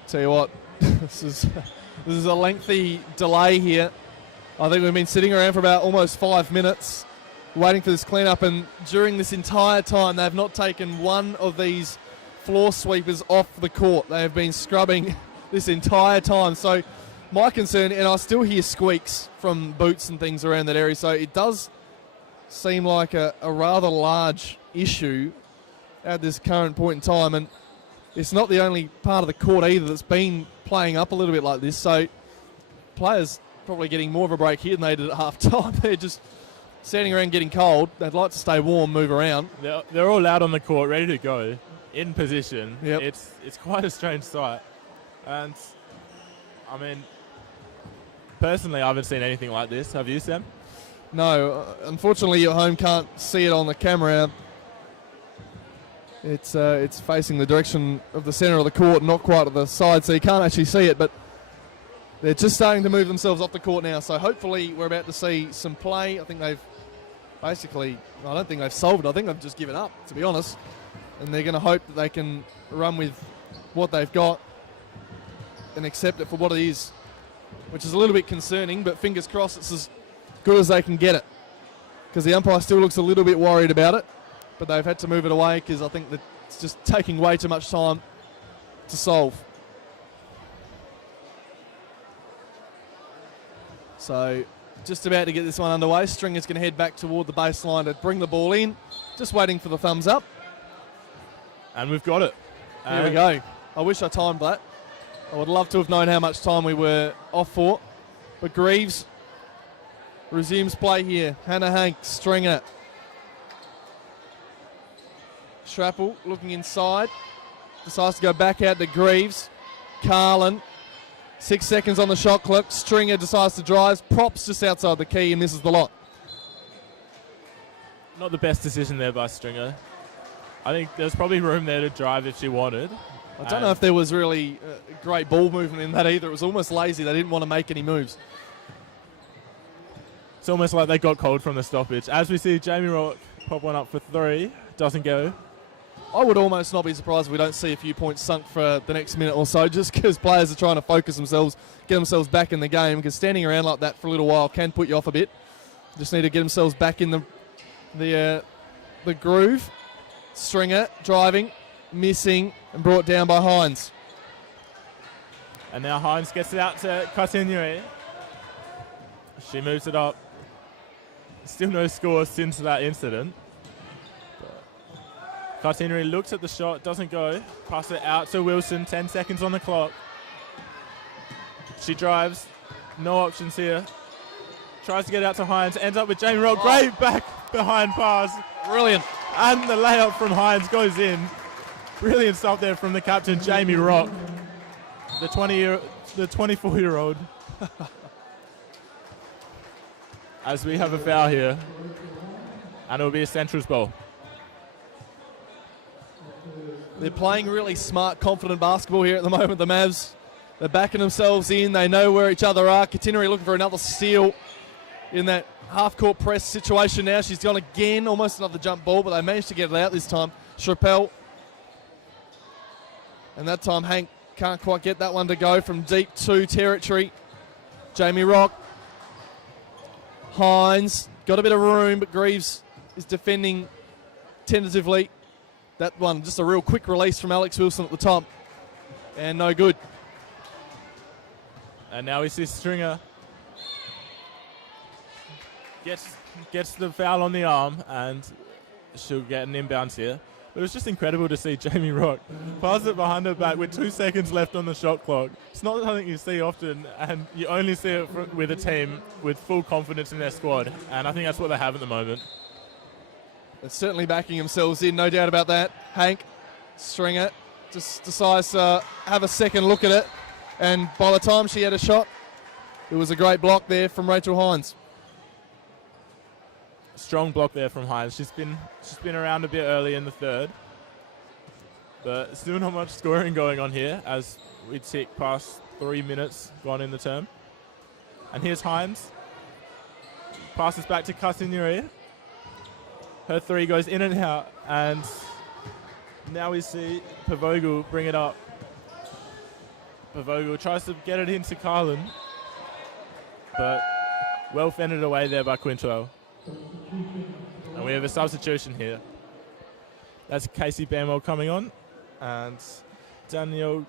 Tell you what, this is a lengthy delay here. I think we've been sitting around for about almost 5 minutes waiting for this cleanup, and during this entire time they've not taken one of these floor sweepers off the court. They have been scrubbing this entire time. So my concern, and I still hear squeaks from boots and things around that area, so it does seem like a rather large issue at this current point in time. And it's not the only part of the court either that's been playing up a little bit like this. So players probably getting more of a break here than they did at half time. They're just standing around getting cold. They'd like to stay warm, move around. They're all out on the court, ready to go, in position. Yep. It's quite a strange sight. And, I mean, personally, I haven't seen anything like this. Have you, Sam? No, unfortunately, at home can't see it on the camera. It's facing the direction of the centre of the court, not quite at the side, so you can't actually see it, but they're just starting to move themselves off the court now, so hopefully we're about to see some play. I think they've basically, I don't think they've solved it, I think they've just given up, to be honest, and they're going to hope that they can run with what they've got and accept it for what it is, which is a little bit concerning, but fingers crossed it's as good as they can get it, because the umpire still looks a little bit worried about it. But they've had to move it away because I think that it's just taking way too much time to solve. So just about to get this one underway. Stringer's going to head back toward the baseline to bring the ball in. Just waiting for the thumbs up. And we've got it. Here we go. I wish I timed that. I would love to have known how much time we were off for. But Greaves resumes play here. Hannah Hank, Stringer. Shrapple looking inside, decides to go back out to Greaves. Carlin, 6 seconds on the shot clock. Stringer decides to drive, props just outside the key, and misses the lot. Not the best decision there by Stringer. I think there's probably room there to drive if she wanted. I don't know if there was really great ball movement in that either. It was almost lazy. They didn't want to make any moves. It's almost like they got cold from the stoppage. As we see Jamie Rock pop one up for three, doesn't go. I would almost not be surprised if we don't see a few points sunk for the next minute or so, just because players are trying to focus themselves, get themselves back in the game, because standing around like that for a little while can put you off a bit. Just need to get themselves back in the groove. Stringer driving, missing, and brought down by Hines. And now Hines gets it out to Katinui. She moves it up. Still no score since that incident. Katinui looks at the shot, doesn't go. Pass it out to Wilson, 10 seconds on the clock. She drives, no options here. Tries to get it out to Hines, ends up with Jamie Rock. Oh. Great back behind pass. Brilliant. And the layup from Hines goes in. Brilliant stuff there from the captain, Jamie Rock. The 24-year-old. As we have a foul here. And it will be a Central's ball. They're playing really smart, confident basketball here at the moment, the Mavs. They're backing themselves in. They know where each other are. Katinui looking for another steal in that half-court press situation now. She's gone again, almost another jump ball, but they managed to get it out this time. Chappelle. And that time Hank can't quite get that one to go from deep two territory. Jamie Rock. Hines. Got a bit of room, but Greaves is defending tentatively. That one, just a real quick release from Alex Wilson at the top. And no good. And now we see Stringer gets the foul on the arm, and she'll get an inbounds here. It was just incredible to see Jamie Rock pass it behind her back with 2 seconds left on the shot clock. It's not something you see often, and you only see it with a team with full confidence in their squad, and I think that's what they have at the moment. They're certainly backing themselves in, no doubt about that. Hank, Stringer, just decides to have a second look at it, and by the time she had a shot, it was a great block there from Rachel Hines. Strong block there from Hines. She's been around a bit early in the third, but still not much scoring going on here as we tick past 3 minutes gone in the term. And here's Hines. Passes back to Castagneri. Her three goes in and out, and now we see Pavogel bring it up. Pavogel tries to get it into Carlin, but well fended away there by Quintrell. And we have a substitution here. That's Casey Banwell coming on, and Danielle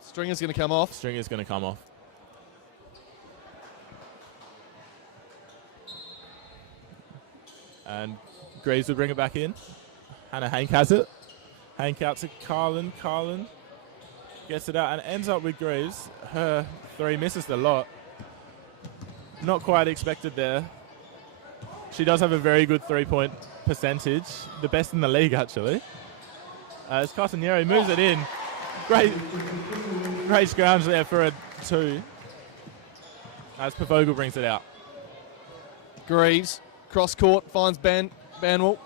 Stringer's going to come off. Stringer's going to come off. And Greaves will bring it back in. Hannah Hank has it. Hank out to Carlin. Carlin gets it out and ends up with Greaves. Her three misses the lot. Not quite expected there. She does have a very good three-point percentage. The best in the league, actually. As Castagneri moves it in. Great scrounge there for a two. As Pavogel brings it out. Greaves, cross court, finds Banwell.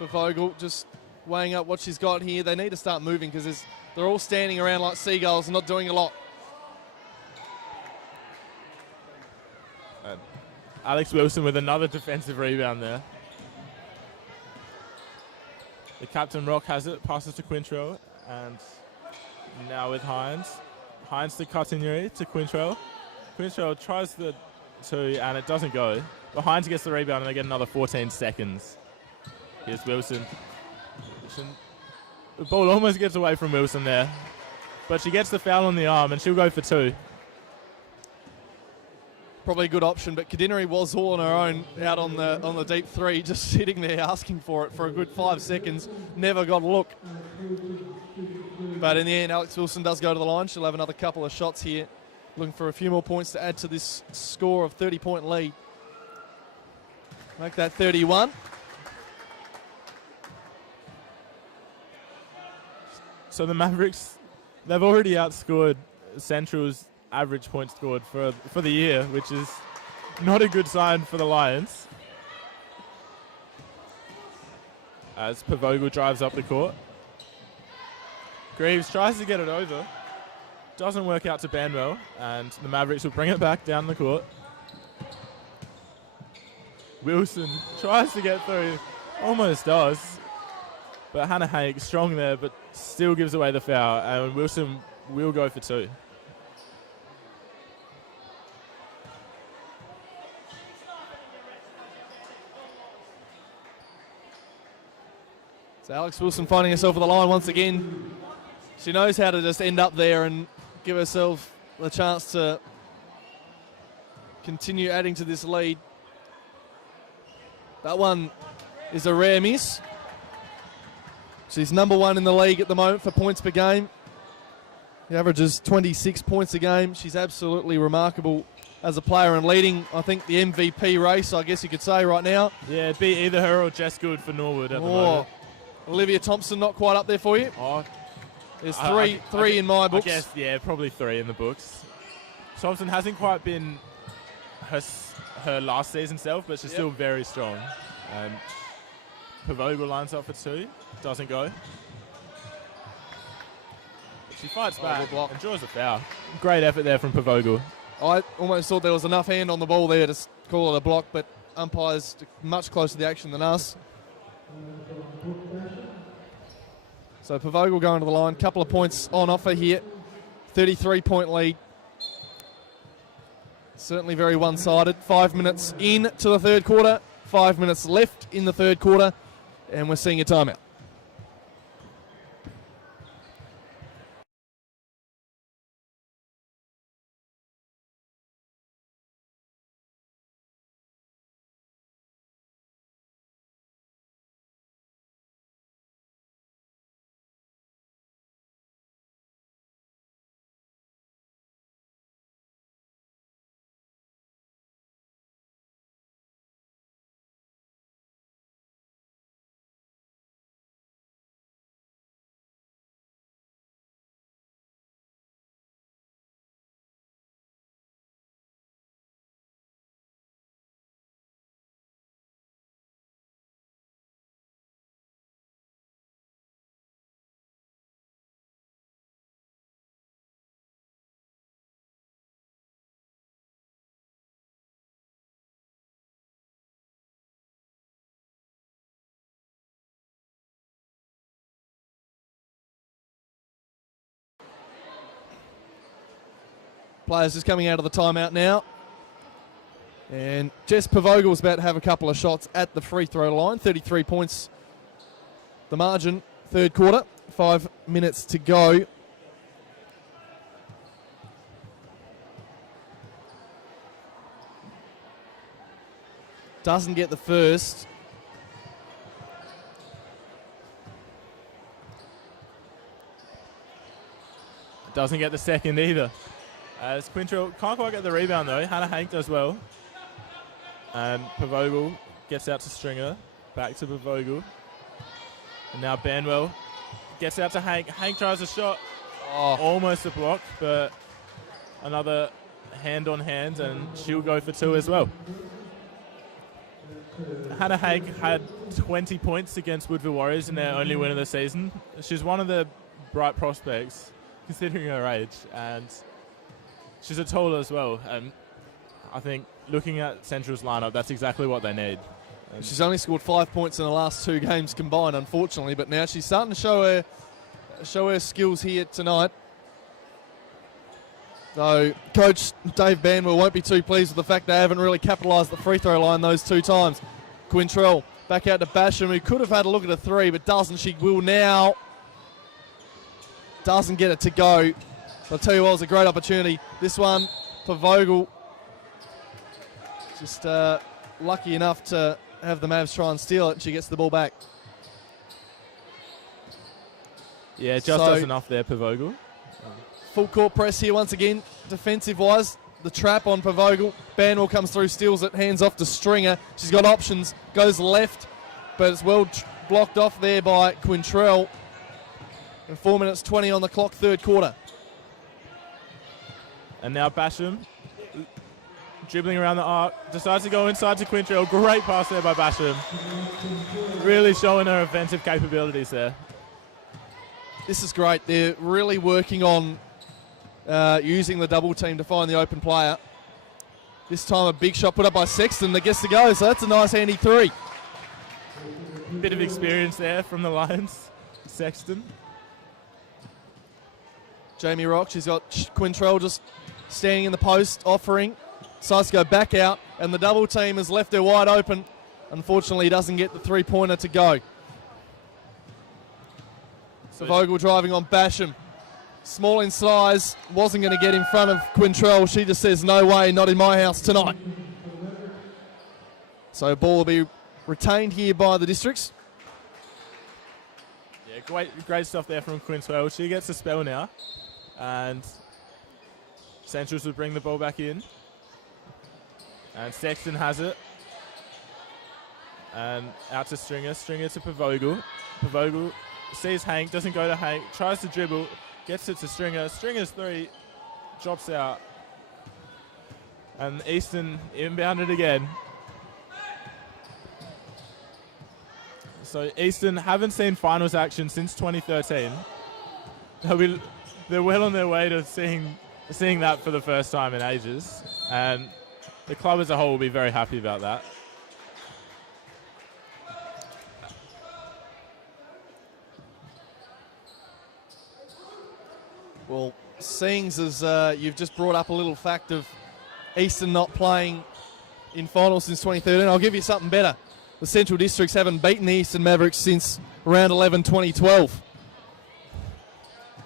Pavogel just weighing up what she's got here. They need to start moving because they're all standing around like seagulls and not doing a lot. Alex Wilson with another defensive rebound there. The captain Rock has it, passes to Quintrell, and now with Hines. Hines to Castagneri to Quintrell. Quintrell tries the two, and it doesn't go. But Hines gets the rebound, and they get another 14 seconds. Here's Wilson. The ball almost gets away from Wilson there, but she gets the foul on the arm, and she'll go for two. Probably a good option, but Kadineri was all on her own out on the deep three, just sitting there asking for it for a good 5 seconds. Never got a look. But in the end, Alex Wilson does go to the line. She'll have another couple of shots here, looking for a few more points to add to this score of 30-point lead. Make that 31. So the Mavericks, they've already outscored Central's average points scored for the year, which is not a good sign for the Lions. As Pavogel drives up the court. Greaves tries to get it over. Doesn't work out to Banwell, and the Mavericks will bring it back down the court. Wilson tries to get through, almost does. But Hannah Hank strong there, but still gives away the foul, and Wilson will go for two. So Alex Wilson finding herself at the line once again. She knows how to just end up there and give herself the chance to continue adding to this lead. That one is a rare miss. She's number one in the league at the moment for points per game. He averages 26 points a game. She's absolutely remarkable as a player and leading, I think, the MVP race, I guess you could say, right now. Yeah, it'd be either her or Jess Good for Norwood at the moment. Olivia Thompson not quite up there for you? Oh, there's three in my books. I guess, yeah, probably three in the books. Thompson hasn't quite been her last season self, but she's still very strong. Pavogel lines up for two. Doesn't go. But she fights back and draws a foul. Great effort there from Pavogel. I almost thought there was enough hand on the ball there to call it a block, but umpires much closer to the action than us. So Pavogel going to the line. Couple of points on offer here. 33-point lead. Certainly very one-sided. 5 minutes into the third quarter. 5 minutes left in the third quarter. And we're seeing a timeout. Players just coming out of the timeout now. And Jess Pavogel's about to have a couple of shots at the free throw line. 33 points the margin, third quarter. 5 minutes to go. Doesn't get the first. Doesn't get the second either. As Quintrell can't quite get the rebound though. Hannah Hank does well. And Pavogel gets out to Stringer. Back to Pavogel. And now Banwell gets out to Hank. Hank tries a shot. Oh. Almost a block, but another hand on hand, and she'll go for two as well. Hannah Hank had 20 points against Woodville Warriors in their only win of the season. She's one of the bright prospects, considering her age, and she's a taller as well. And I think looking at Central's lineup, that's exactly what they need. She's only scored 5 points in the last 2 games combined, unfortunately, but now she's starting to show her skills here tonight. So Coach Dave Banwell won't be too pleased with the fact they haven't really capitalised the free throw line those 2 times. Quintrell back out to Basham, who could have had a look at a 3, but doesn't. She will now. Doesn't get it to go. I'll tell you what, it was a great opportunity. This one, Pavogel, just lucky enough to have the Mavs try and steal it, and she gets the ball back. Yeah, just does enough there, Pavogel. Full court press here once again, defensive-wise. The trap on Pavogel. Banwell comes through, steals it, hands off to Stringer. She's got options, goes left, but it's well blocked off there by Quintrell. And 4 minutes 20 on the clock, third quarter. And now Basham, dribbling around the arc, decides to go inside to Quintrell. Great pass there by Basham. Really showing her offensive capabilities there. This is great. They're really working on using the double team to find the open player. This time a big shot put up by Sexton that gets to go, so that's a nice handy 3. Bit of experience there from the Lions, Sexton. Jamie Rock, she's got Quintrell just standing in the post, offering. Decides to go back out, and the double team has left her wide open. Unfortunately, he doesn't get the 3-pointer to go. So Vogel driving on Basham. Small in size, wasn't going to get in front of Quintrell. She just says, no way, not in my house tonight. So ball will be retained here by the Districts. Yeah, great stuff there from Quintrell. She gets a spell now. And Centrals will bring the ball back in. And Sexton has it. And out to Stringer. Stringer to Pavogel. Pavogel sees Hank, doesn't go to Hank, tries to dribble, gets it to Stringer. Stringer's 3, drops out. And Easton inbounded again. So Easton haven't seen finals action since 2013. They're well on their way to seeing that for the first time in ages. And the club as a whole will be very happy about that. Well, seeing as you've just brought up a little fact of Easton not playing in finals since 2013, I'll give you something better. The Central Districts haven't beaten the Eastern Mavericks since round 11 2012.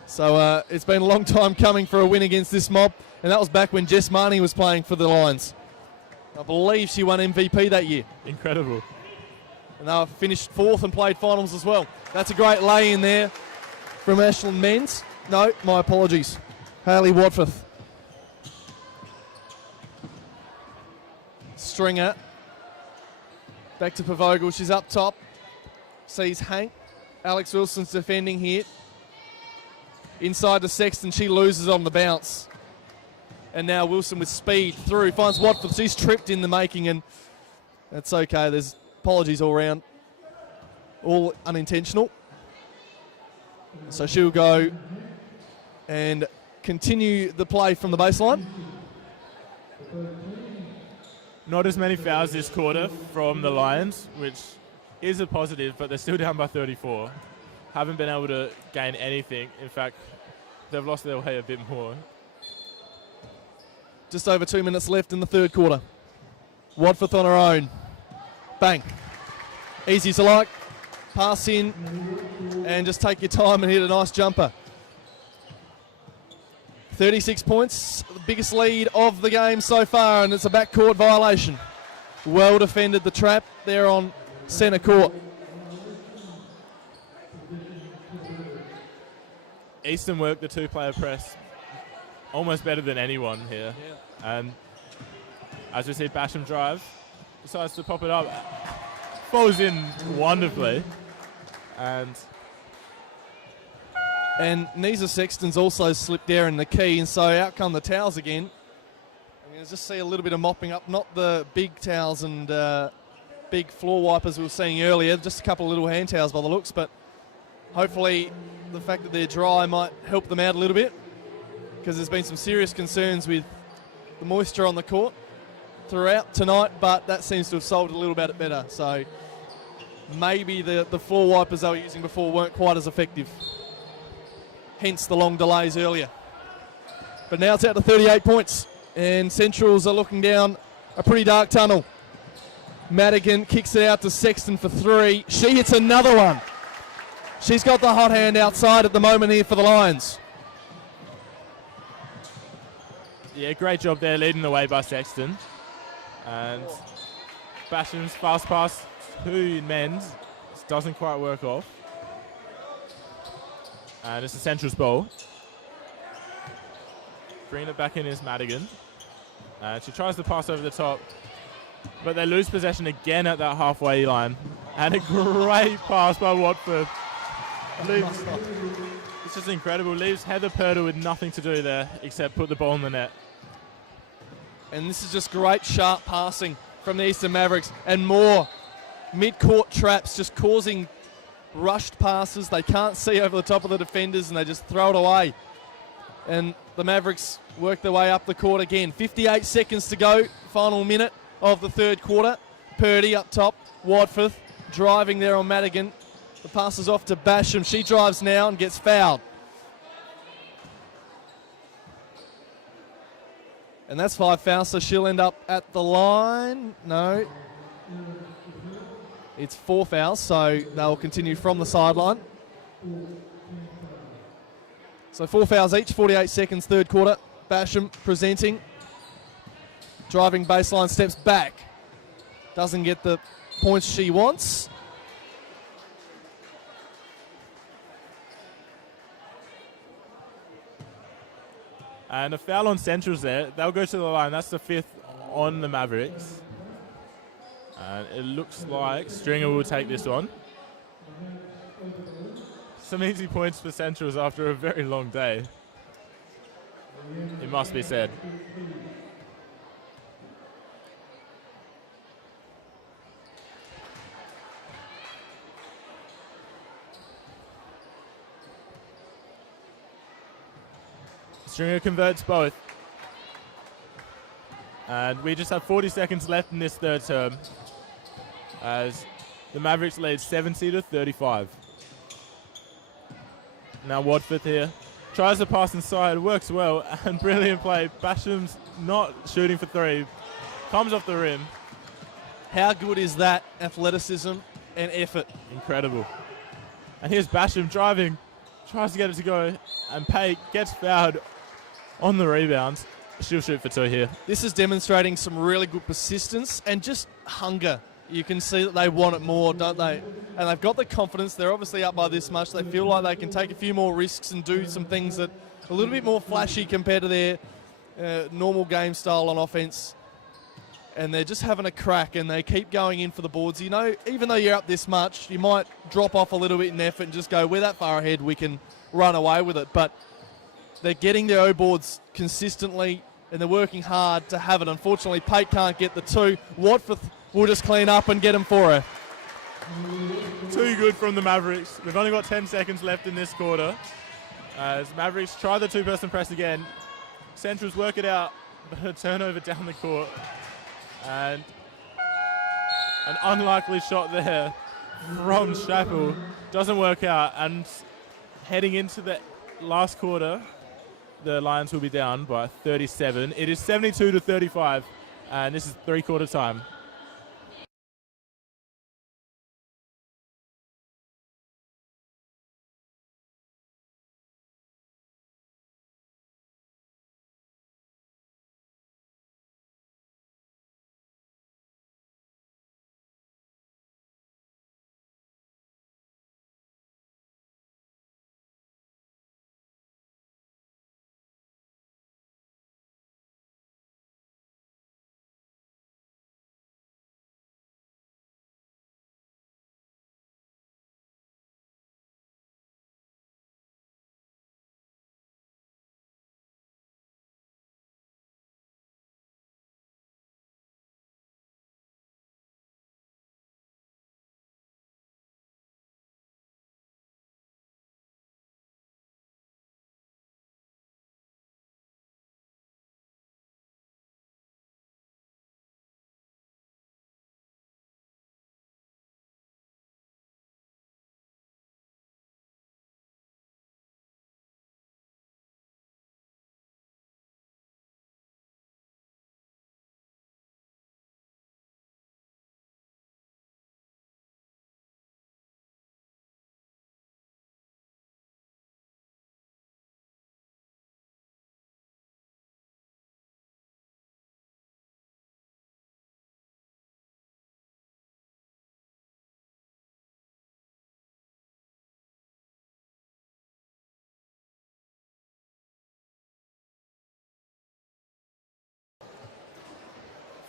So it's been a long time coming for a win against this mob, and that was back when Jess Marnie was playing for the Lions. I believe she won MVP that year. Incredible. And they finished 4th and played finals as well. That's a great lay-in there from Ashland Men's. No, my apologies. Hayley Watforth. Stringer. Back to Pavogel. She's up top. Sees Hank. Alex Wilson's defending here. Inside to Sexton. She loses on the bounce. And now Wilson with speed through. Finds Watforth. She's tripped in the making, and that's okay. There's apologies all round. All unintentional. So she'll go and continue the play from the baseline. Not as many fouls this quarter from the Lions, which is a positive, but they're still down by 34. Haven't been able to gain anything. In fact, they've lost their way a bit more. Just over 2 minutes left in the third quarter. Wadforth on her own. Bang. Easy to like. Pass in and just take your time and hit a nice jumper. 36 points, the biggest lead of the game so far, and it's a backcourt violation. Well defended the trap there on centre court. Easton worked the two-player press almost better than anyone here. Yeah. And as we see Basham drive, decides to pop it up. Falls in wonderfully. And Nisa Sexton's also slipped there in the key, and so out come the towels again. I'm going to just see a little bit of mopping up, not the big towels and big floor wipers we were seeing earlier, just a couple of little hand towels by the looks, but hopefully the fact that they're dry might help them out a little bit, because there's been some serious concerns with the moisture on the court throughout tonight, but that seems to have solved a little bit better. So maybe the floor wipers they were using before weren't quite as effective. Hence the long delays earlier. But now it's out to 38 points, and Centrals are looking down a pretty dark tunnel. Madigan kicks it out to Sexton for three. She hits another one. She's got the hot hand outside at the moment here for the Lions. Yeah, great job there, leading the way by Sexton. And Basham's fast pass to Menz doesn't quite work off. And it's a Central's ball. Bringing it back in is Madigan. And she tries to pass over the top, but they lose possession again at that halfway line. And a great pass by Watford. It's just incredible. Leaves Heather Purtle with nothing to do there except put the ball in the net. And this is just great sharp passing from the Eastern Mavericks, and more mid-court traps just causing rushed passes. They can't see over the top of the defenders and they just throw it away. And the Mavericks work their way up the court again. 58 seconds to go, final minute of the third quarter. Purdy up top, Wadforth driving there on Madigan. The pass is off to Basham. She drives now and gets fouled. And that's 5 fouls, so she'll end up at the line. No. It's 4 fouls, so they'll continue from the sideline. So 4 fouls each, 48 seconds, third quarter. Basham presenting. Driving baseline, steps back. Doesn't get the points she wants. And a foul on Centrals there. They'll go to the line. That's the 5th on the Mavericks. And it looks like Stringer will take this one. Some easy points for Centrals after a very long day, it must be said. Stringer converts both. And we just have 40 seconds left in this third term as the Mavericks lead 70-35. Now Wadforth here. Tries to pass inside, works well, and brilliant play. Basham's not shooting for three. Comes off the rim. How good is that athleticism and effort? Incredible. And here's Basham driving. Tries to get it to go, and Pate gets fouled on the rebound. She'll shoot for 2 here. This is demonstrating some really good persistence and just hunger. You can see that they want it more, don't they? And they've got the confidence. They're obviously up by this much. They feel like they can take a few more risks and do some things that are a little bit more flashy compared to their normal game style on offense. And they're just having a crack, and they keep going in for the boards. You know, even though you're up this much, you might drop off a little bit in effort and just go, we're that far ahead, we can run away with it. But they're getting their O boards consistently, and they're working hard to have it. Unfortunately, Pate can't get the 2. Watford will just clean up and get him for her. Too good from the Mavericks. We've only got 10 seconds left in this quarter. As Mavericks try the 2-person press again. Centrals work it out, but a turnover down the court. And an unlikely shot there from Chappell doesn't work out. And heading into the last quarter, the Lions will be down by 37. It is 72-35, and this is three-quarter time.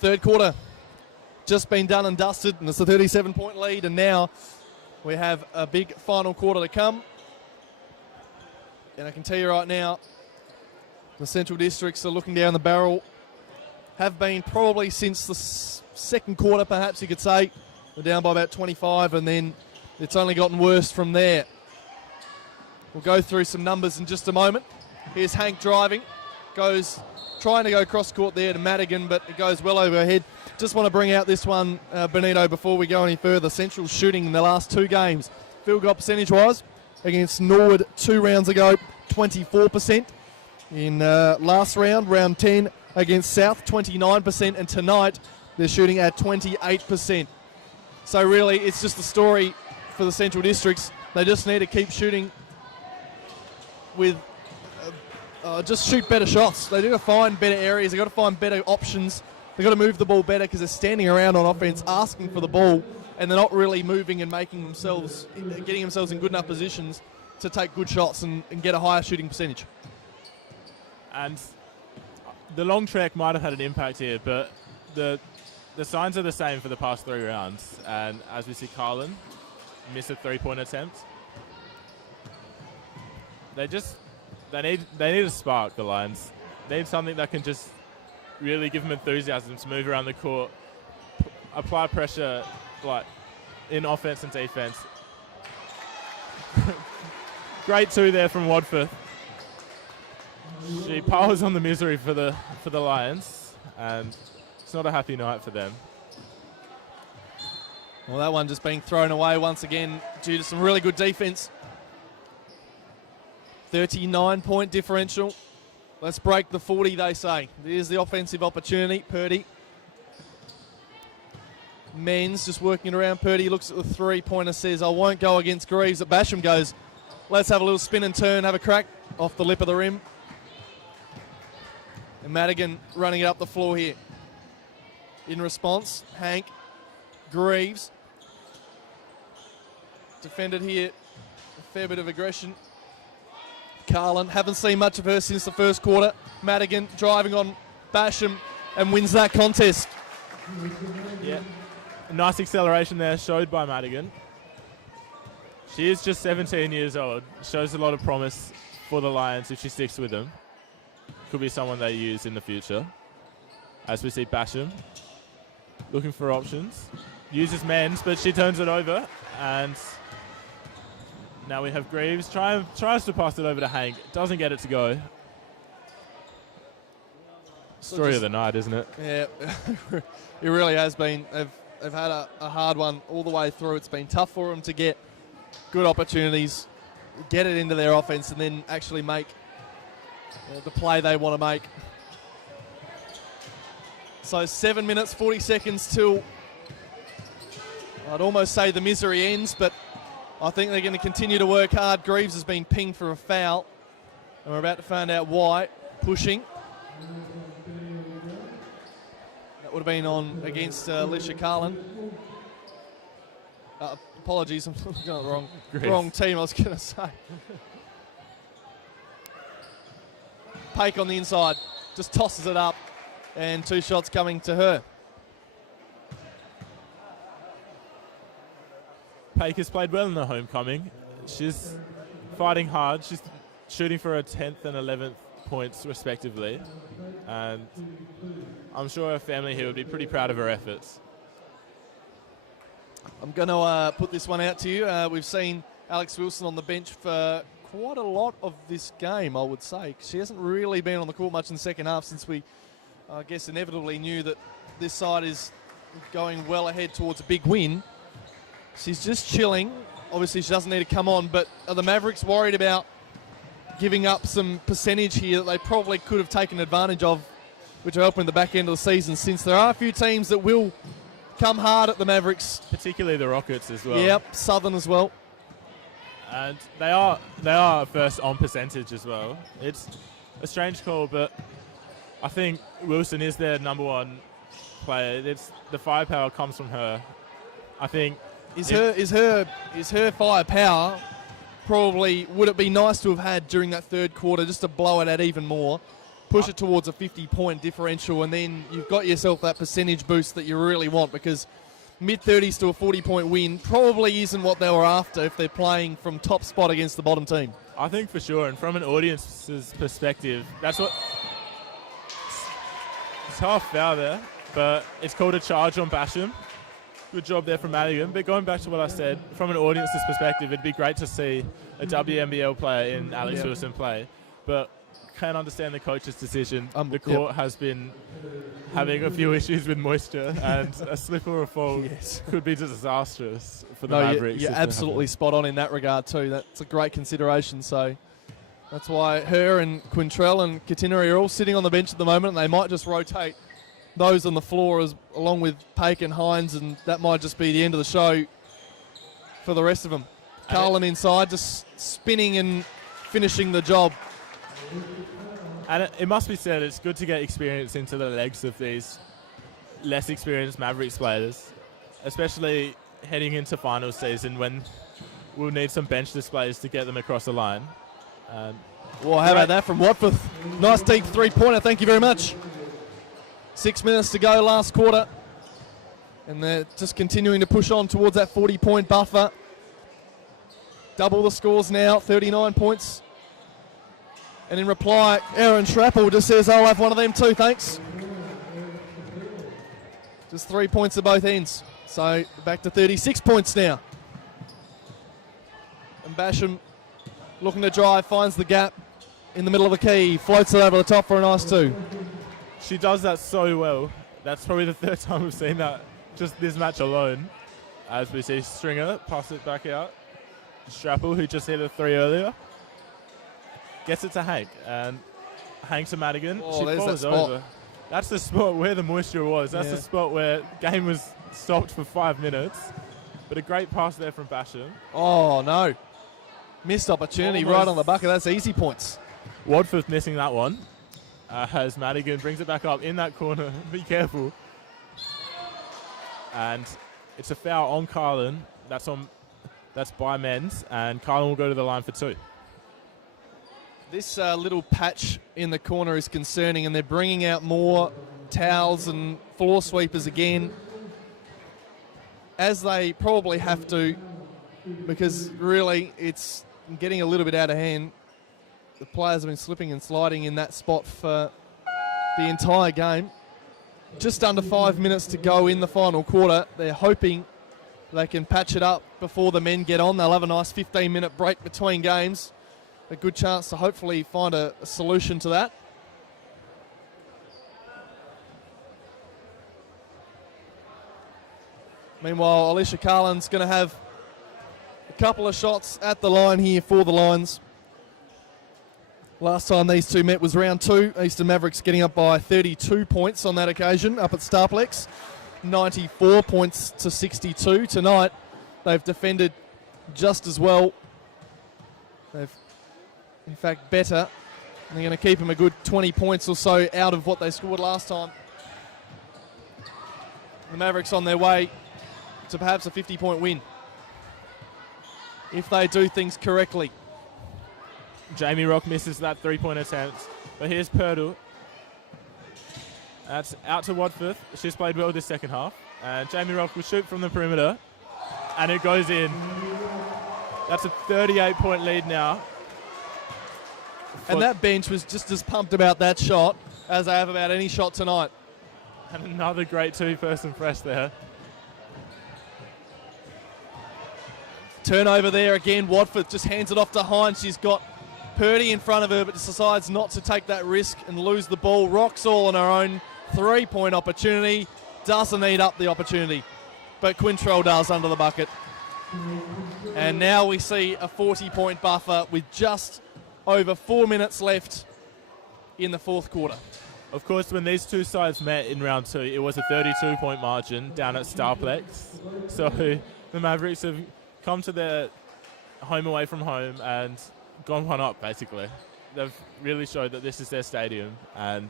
Third quarter just been done and dusted, and it's a 37-point lead, and now we have a big final quarter to come. And I can tell you right now, the Central Districts are looking down the barrel, have been probably since the second quarter, perhaps you could say. They're down by about 25, and then it's only gotten worse from there. We'll go through some numbers in just a moment. Here's Hank driving, trying to go cross court there to Madigan, but it goes well overhead. Just want to bring out this one, Benito, before we go any further. Central's shooting in the last two games, field goal percentage-wise, against Norwood 2 rounds ago, 24%. In last round, round 10, against South, 29%, and tonight they're shooting at 28%. So really, it's just a story for the Central Districts. They just need to keep shooting with just shoot better shots. They've got to find better areas. They've got to find better options. They've got to move the ball better because they're standing around on offense asking for the ball, and they're not really moving and getting themselves in good enough positions to take good shots and get a higher shooting percentage. And The long track might have had an impact here, but the signs are the same for the past 3 rounds. And as we see, Carlin miss a 3-point attempt. They need a spark, the Lions. They need something that can just really give them enthusiasm to move around the court, apply pressure, like in offense and defense. Great 2 there from Wadforth. She piles on the misery for the Lions, and it's not a happy night for them. Well, that one just being thrown away once again due to some really good defense. 39-point differential. Let's break the 40, they say. There's the offensive opportunity. Purdy. Men's just working it around. Purdy looks at the three-pointer, says, I won't go against Greaves. But Basham goes, let's have a little spin and turn, have a crack off the lip of the rim. And Madigan running it up the floor here. In response, Hank, Greaves. Defended here, a fair bit of aggression. Carlin, haven't seen much of her since the first quarter. Madigan driving on Basham and wins that contest. Yeah, a nice acceleration there showed by Madigan. She is just 17 years old. Shows a lot of promise for the Lions if she sticks with them. Could be someone they use in the future. As we see Basham looking for options. Uses men's, but she turns it over. And now we have Greaves. Tries to pass it over to Hank. Doesn't get it to go. Story of the night, isn't it? Yeah, it really has been. They've had a hard one all the way through. It's been tough for them to get good opportunities, get it into their offense, and then actually make the play they want to make. So 7 minutes, 40 seconds till, I'd almost say the misery ends, but I think they're going to continue to work hard. Greaves has been pinged for a foul, and we're about to find out why. Pushing. That would have been on against Alicia Carlin. Apologies, I'm looking at the wrong team, I was going to say. Pake on the inside, just tosses it up, and 2 shots coming to her. Pake has played well in the homecoming. She's fighting hard. She's shooting for her 10th and 11th points respectively. And I'm sure her family here would be pretty proud of her efforts. I'm going to put this one out to you. We've seen Alex Wilson on the bench for quite a lot of this game, I would say. She hasn't really been on the court much in the second half since we, I guess, inevitably knew that this side is going well ahead towards a big win. She's just chilling. Obviously, she doesn't need to come on, but are the Mavericks worried about giving up some percentage here that they probably could have taken advantage of, which will help in the back end of the season, since there are a few teams that will come hard at the Mavericks. Particularly the Rockets as well. Yep, Southern as well. And they are first on percentage as well. It's a strange call, but I think Wilson is their number one player. It's the firepower comes from her. I think is her firepower probably, would it be nice to have had during that third quarter just to blow it out even more, push it towards a 50-point differential, and then you've got yourself that percentage boost that you really want, because mid-30s to a 40-point win probably isn't what they were after if they're playing from top spot against the bottom team. I think for sure, and from an audience's perspective, that's what... Tough foul there, but it's called a charge on Basham. Good job there from Madigan. But going back to what I said, from an audience's perspective, it'd be great to see a WNBL player in Alex Wilson play. But can't understand the coach's decision. The court has been having a few issues with moisture, and a slip or a fall could be disastrous for the Mavericks. You're absolutely spot on in that regard too. That's a great consideration. So that's why her and Quintrell and Catineri are all sitting on the bench at the moment, and they might just rotate those on the floor along with Pake and Hines, and that might just be the end of the show for the rest of them. Carlin inside, just spinning and finishing the job. And it must be said, it's good to get experience into the legs of these less experienced Mavericks players, especially heading into finals season when we'll need some bench displays to get them across the line. Well, how about that from Watford? Nice deep three-pointer, thank you very much. 6 minutes to go, last quarter. And they're just continuing to push on towards that 40-point buffer. Double the scores now, 39 points. And in reply, Aaron Shrapple just says, I'll have one of them too, thanks. Just 3 points at both ends. So back to 36 points now. And Basham looking to drive, finds the gap in the middle of the key, floats it over the top for a nice 2. She does that so well. That's probably the third time we've seen that just this match alone. As we see Stringer pass it back out. Shrapple, who just hit a 3 earlier, gets it to Hank, and Hank to Madigan. Oh, she falls over. That's the spot where the moisture was. That's the spot where game was stopped for 5 minutes. But a great pass there from Basham. Oh, no. Missed opportunity right on the bucket. That's easy points. Wadford missing that one. As Madigan brings it back up in that corner. Be careful. And it's a foul on Carlin. That's by men's, and Carlin will go to the line for 2. This little patch in the corner is concerning, and they're bringing out more towels and floor sweepers again, as they probably have to, because really it's getting a little bit out of hand. The players have been slipping and sliding in that spot for the entire game. Just under 5 minutes to go in the final quarter. They're hoping they can patch it up before the men get on. They'll have a nice 15-minute break between games. A good chance to hopefully find a solution to that. Meanwhile, Alicia Carlin's going to have a couple of shots at the line here for the Lions. Last time these two met was round 2. Eastern Mavericks getting up by 32 points on that occasion up at Starplex. 94 points to 62. Tonight, they've defended just as well. They've, in fact, better. They're going to keep them a good 20 points or so out of what they scored last time. The Mavericks on their way to perhaps a 50-point win, if they do things correctly. Jamie Rock misses that three-point attempt. But here's Purdle. That's out to Wadforth. She's played well this second half. And Jamie Rock will shoot from the perimeter. And it goes in. That's a 38-point lead now. And that bench was just as pumped about that shot as they have about any shot tonight. And another great two-person press there. Turnover there again. Wadforth just hands it off to Hines. She's got Purdy in front of her, but decides not to take that risk and lose the ball. Rocks all on her own. 3-point opportunity. Doesn't eat up the opportunity, but Quintrell does under the bucket. And now we see a 40-point buffer with just over 4 minutes left in the fourth quarter. Of course, when these two sides met in round 2, it was a 32-point margin down at Starplex. So the Mavericks have come to their home away from home and gone one up, basically. They've really showed that this is their stadium and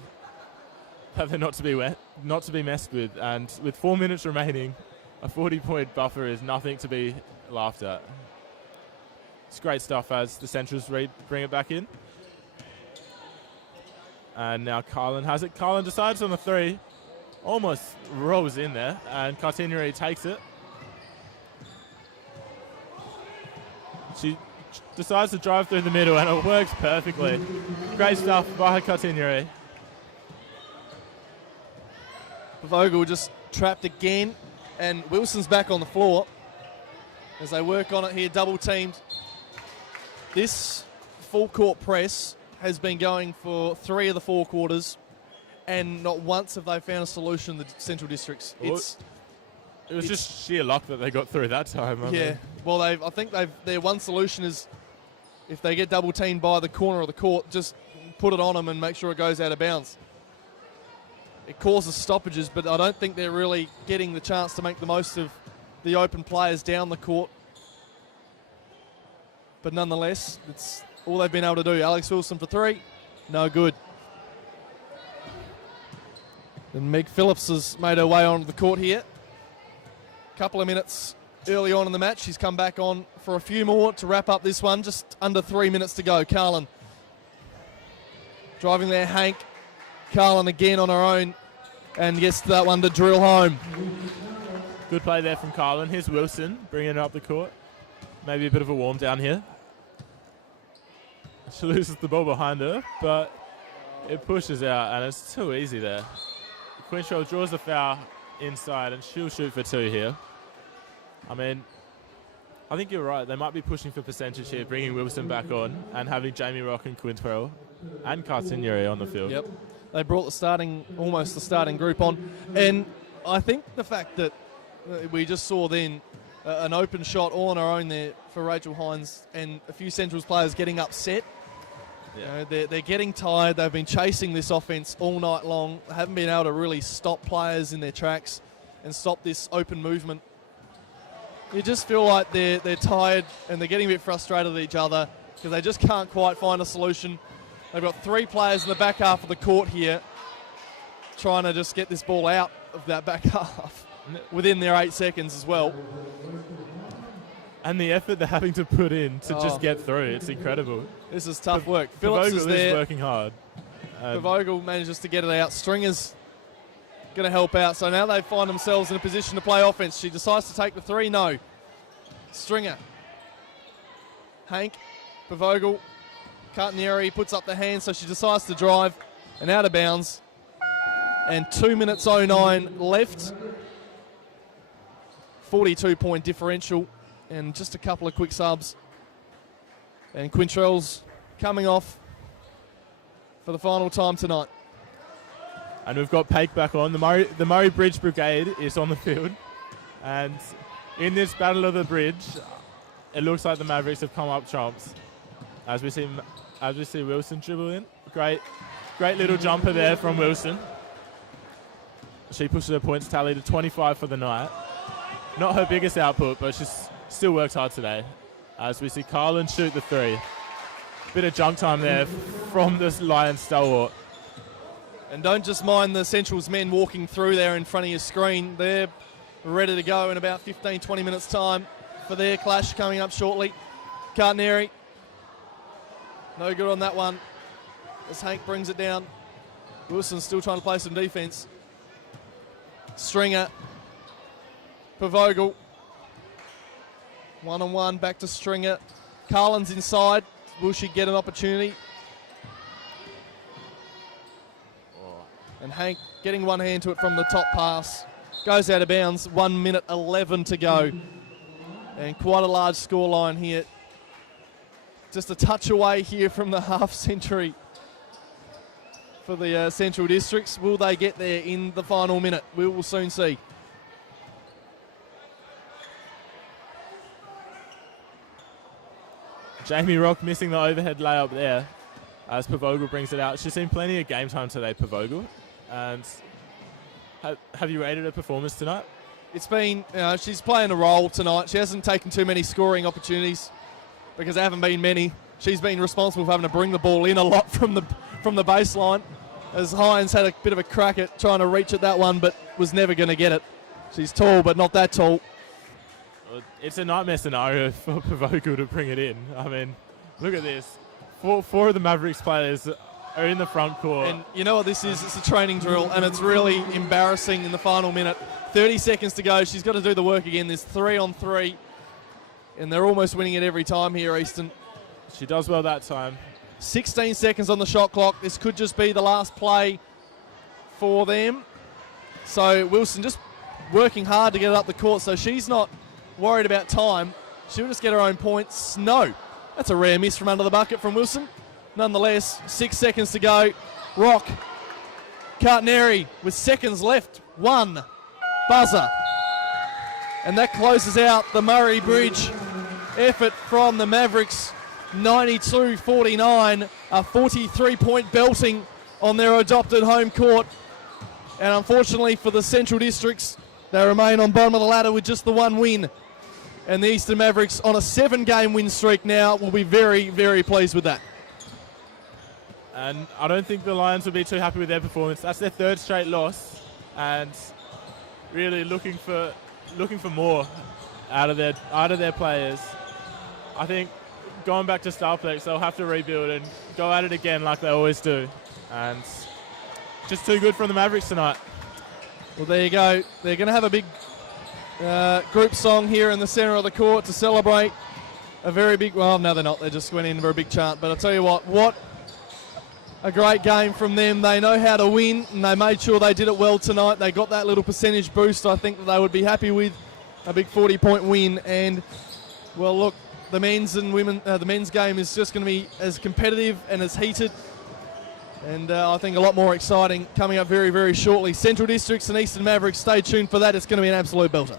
that they're not to be messed with. And with 4 minutes remaining, a 40-point buffer is nothing to be laughed at. It's great stuff as the Centrals bring it back in. And now Carlin has it. Carlin decides on the 3. Almost rolls in there. And Cartinieri takes it. She decides to drive through the middle and it works perfectly. Great stuff by Cartinieri. Vogel just trapped again. And Wilson's back on the floor as they work on it here, double teamed. This full court press has been going for 3 of the 4 quarters, and not once have they found a solution in the Central Districts. It was just sheer luck that they got through that time. Well, I think their one solution is if they get double teamed by the corner of the court, just put it on them and make sure it goes out of bounds. It causes stoppages, but I don't think they're really getting the chance to make the most of the open players down the court. But nonetheless, it's all they've been able to do. Alex Wilson for 3, no good. And Meg Phillips has made her way onto the court here. Couple of minutes early on in the match. She's come back on for a few more to wrap up this one. Just under 3 minutes to go. Carlin driving there. Hank. Carlin again on her own and gets that one to drill home. Good play there from Carlin. Here's Wilson bringing it up the court. Maybe a bit of a warm down here. She loses the ball behind her, but it pushes out and it's too easy there. Quintrell draws the foul inside and she'll shoot for 2 here. I mean, I think you're right. They might be pushing for percentage here, bringing Wilson back on and having Jamie Rock and Quintrell and Cartinieri on the field. Yep. They brought almost the starting group on. And I think the fact that we just saw then an open shot all on our own there for Rachel Hines and a few Centrals players getting upset. Yeah. You know, they're getting tired. They've been chasing this offense all night long. They haven't been able to really stop players in their tracks and stop this open movement. You just feel like they're tired and they're getting a bit frustrated at each other because they just can't quite find a solution. They've got 3 players in the back half of the court here trying to just get this ball out of that back half within their 8 seconds as well. And the effort they're having to put in to just get through, it's incredible. This is tough work. Phillips is there. Is working hard. Vogel manages to get it out. Stringer's going to help out. So now they find themselves in a position to play offense. She decides to take the 3. No. Stringer. Hank. Vogel. Cartinieri puts up the hand, so she decides to drive and out of bounds. And 2 minutes 09 left. 42-point differential and just a couple of quick subs. And Quintrell's coming off for the final time tonight. And we've got Paik back on. The Murray Bridge Brigade is on the field. And in this battle of the bridge, it looks like the Mavericks have come up trumps. As we see as we see Wilson dribble in. Great little jumper there from Wilson. She pushes her points tally to 25 for the night. Not her biggest output, but she's still worked hard today. As we see Carlin shoot the three. Bit of jump time there from this Lions stalwart. And don't just mind the Central's men walking through there in front of your screen. They're ready to go in about 15, 20 minutes time for their clash coming up shortly. Cartneri, no good on that one as Hank brings it down. Wilson's still trying to play some defense. Stringer, Pavogel, one-on-one, back to Stringer. Carlin's inside. Will she get an opportunity? And Hank getting one hand to it from the top pass. Goes out of bounds, 1 minute 11 to go. And quite a large scoreline here. Just a touch away here from the half century for the Central Districts. Will they get there in the final minute? We will soon see. Jamie Rock missing the overhead layup there as Pavogel brings it out. She's seen plenty of game time today, Pavogel. And have you rated her performance tonight? It's been, she's playing a role tonight. She hasn't taken too many scoring opportunities because there haven't been many. She's been responsible for having to bring the ball in a lot from the baseline, as Hines had a bit of a crack at trying to reach at that one but was never going to get it. She's tall but not that tall. It's a nightmare scenario for Pavogel to bring it in. I mean, look at this. Four of the Mavericks players are in the front court. And you know what this is? It's a training drill, and it's really embarrassing in the final minute. 30 seconds to go. She's got to do the work again. There's 3-on-3, and they're almost winning it every time here, Easton. She does well that time. 16 seconds on the shot clock. This could just be the last play for them. So Wilson just working hard to get it up the court, so she's not worried about time. She'll just get her own points. No. That's a rare miss from under the bucket from Wilson. Nonetheless, 6 seconds to go. Rock. Cartneri with seconds left. One. Buzzer. And that closes out the Murray Bridge effort from the Mavericks. 92-49. A 43-point belting on their adopted home court. And unfortunately for the Central Districts, they remain on bottom of the ladder with just the one win. And the Eastern Mavericks on a 7-game win streak now will be very, very pleased with that. And I don't think the Lions will be too happy with their performance. That's their third straight loss, and really looking for more out of their players. I think going back to Starplex, they'll have to rebuild and go at it again like they always do. And just too good from the Mavericks tonight. Well, there you go. They're going to have a big group song here in the centre of the court to celebrate a very big... Well, no, they're not. They just went in for a big chant. But I'll tell you what a great game from them. They know how to win, and they made sure they did it well tonight. They got that little percentage boost I think that they would be happy with. A big 40-point win. And, well, look, the men's game is just going to be as competitive and as heated. And I think a lot more exciting coming up very, very shortly. Central Districts and Eastern Mavericks, stay tuned for that. It's going to be an absolute belter.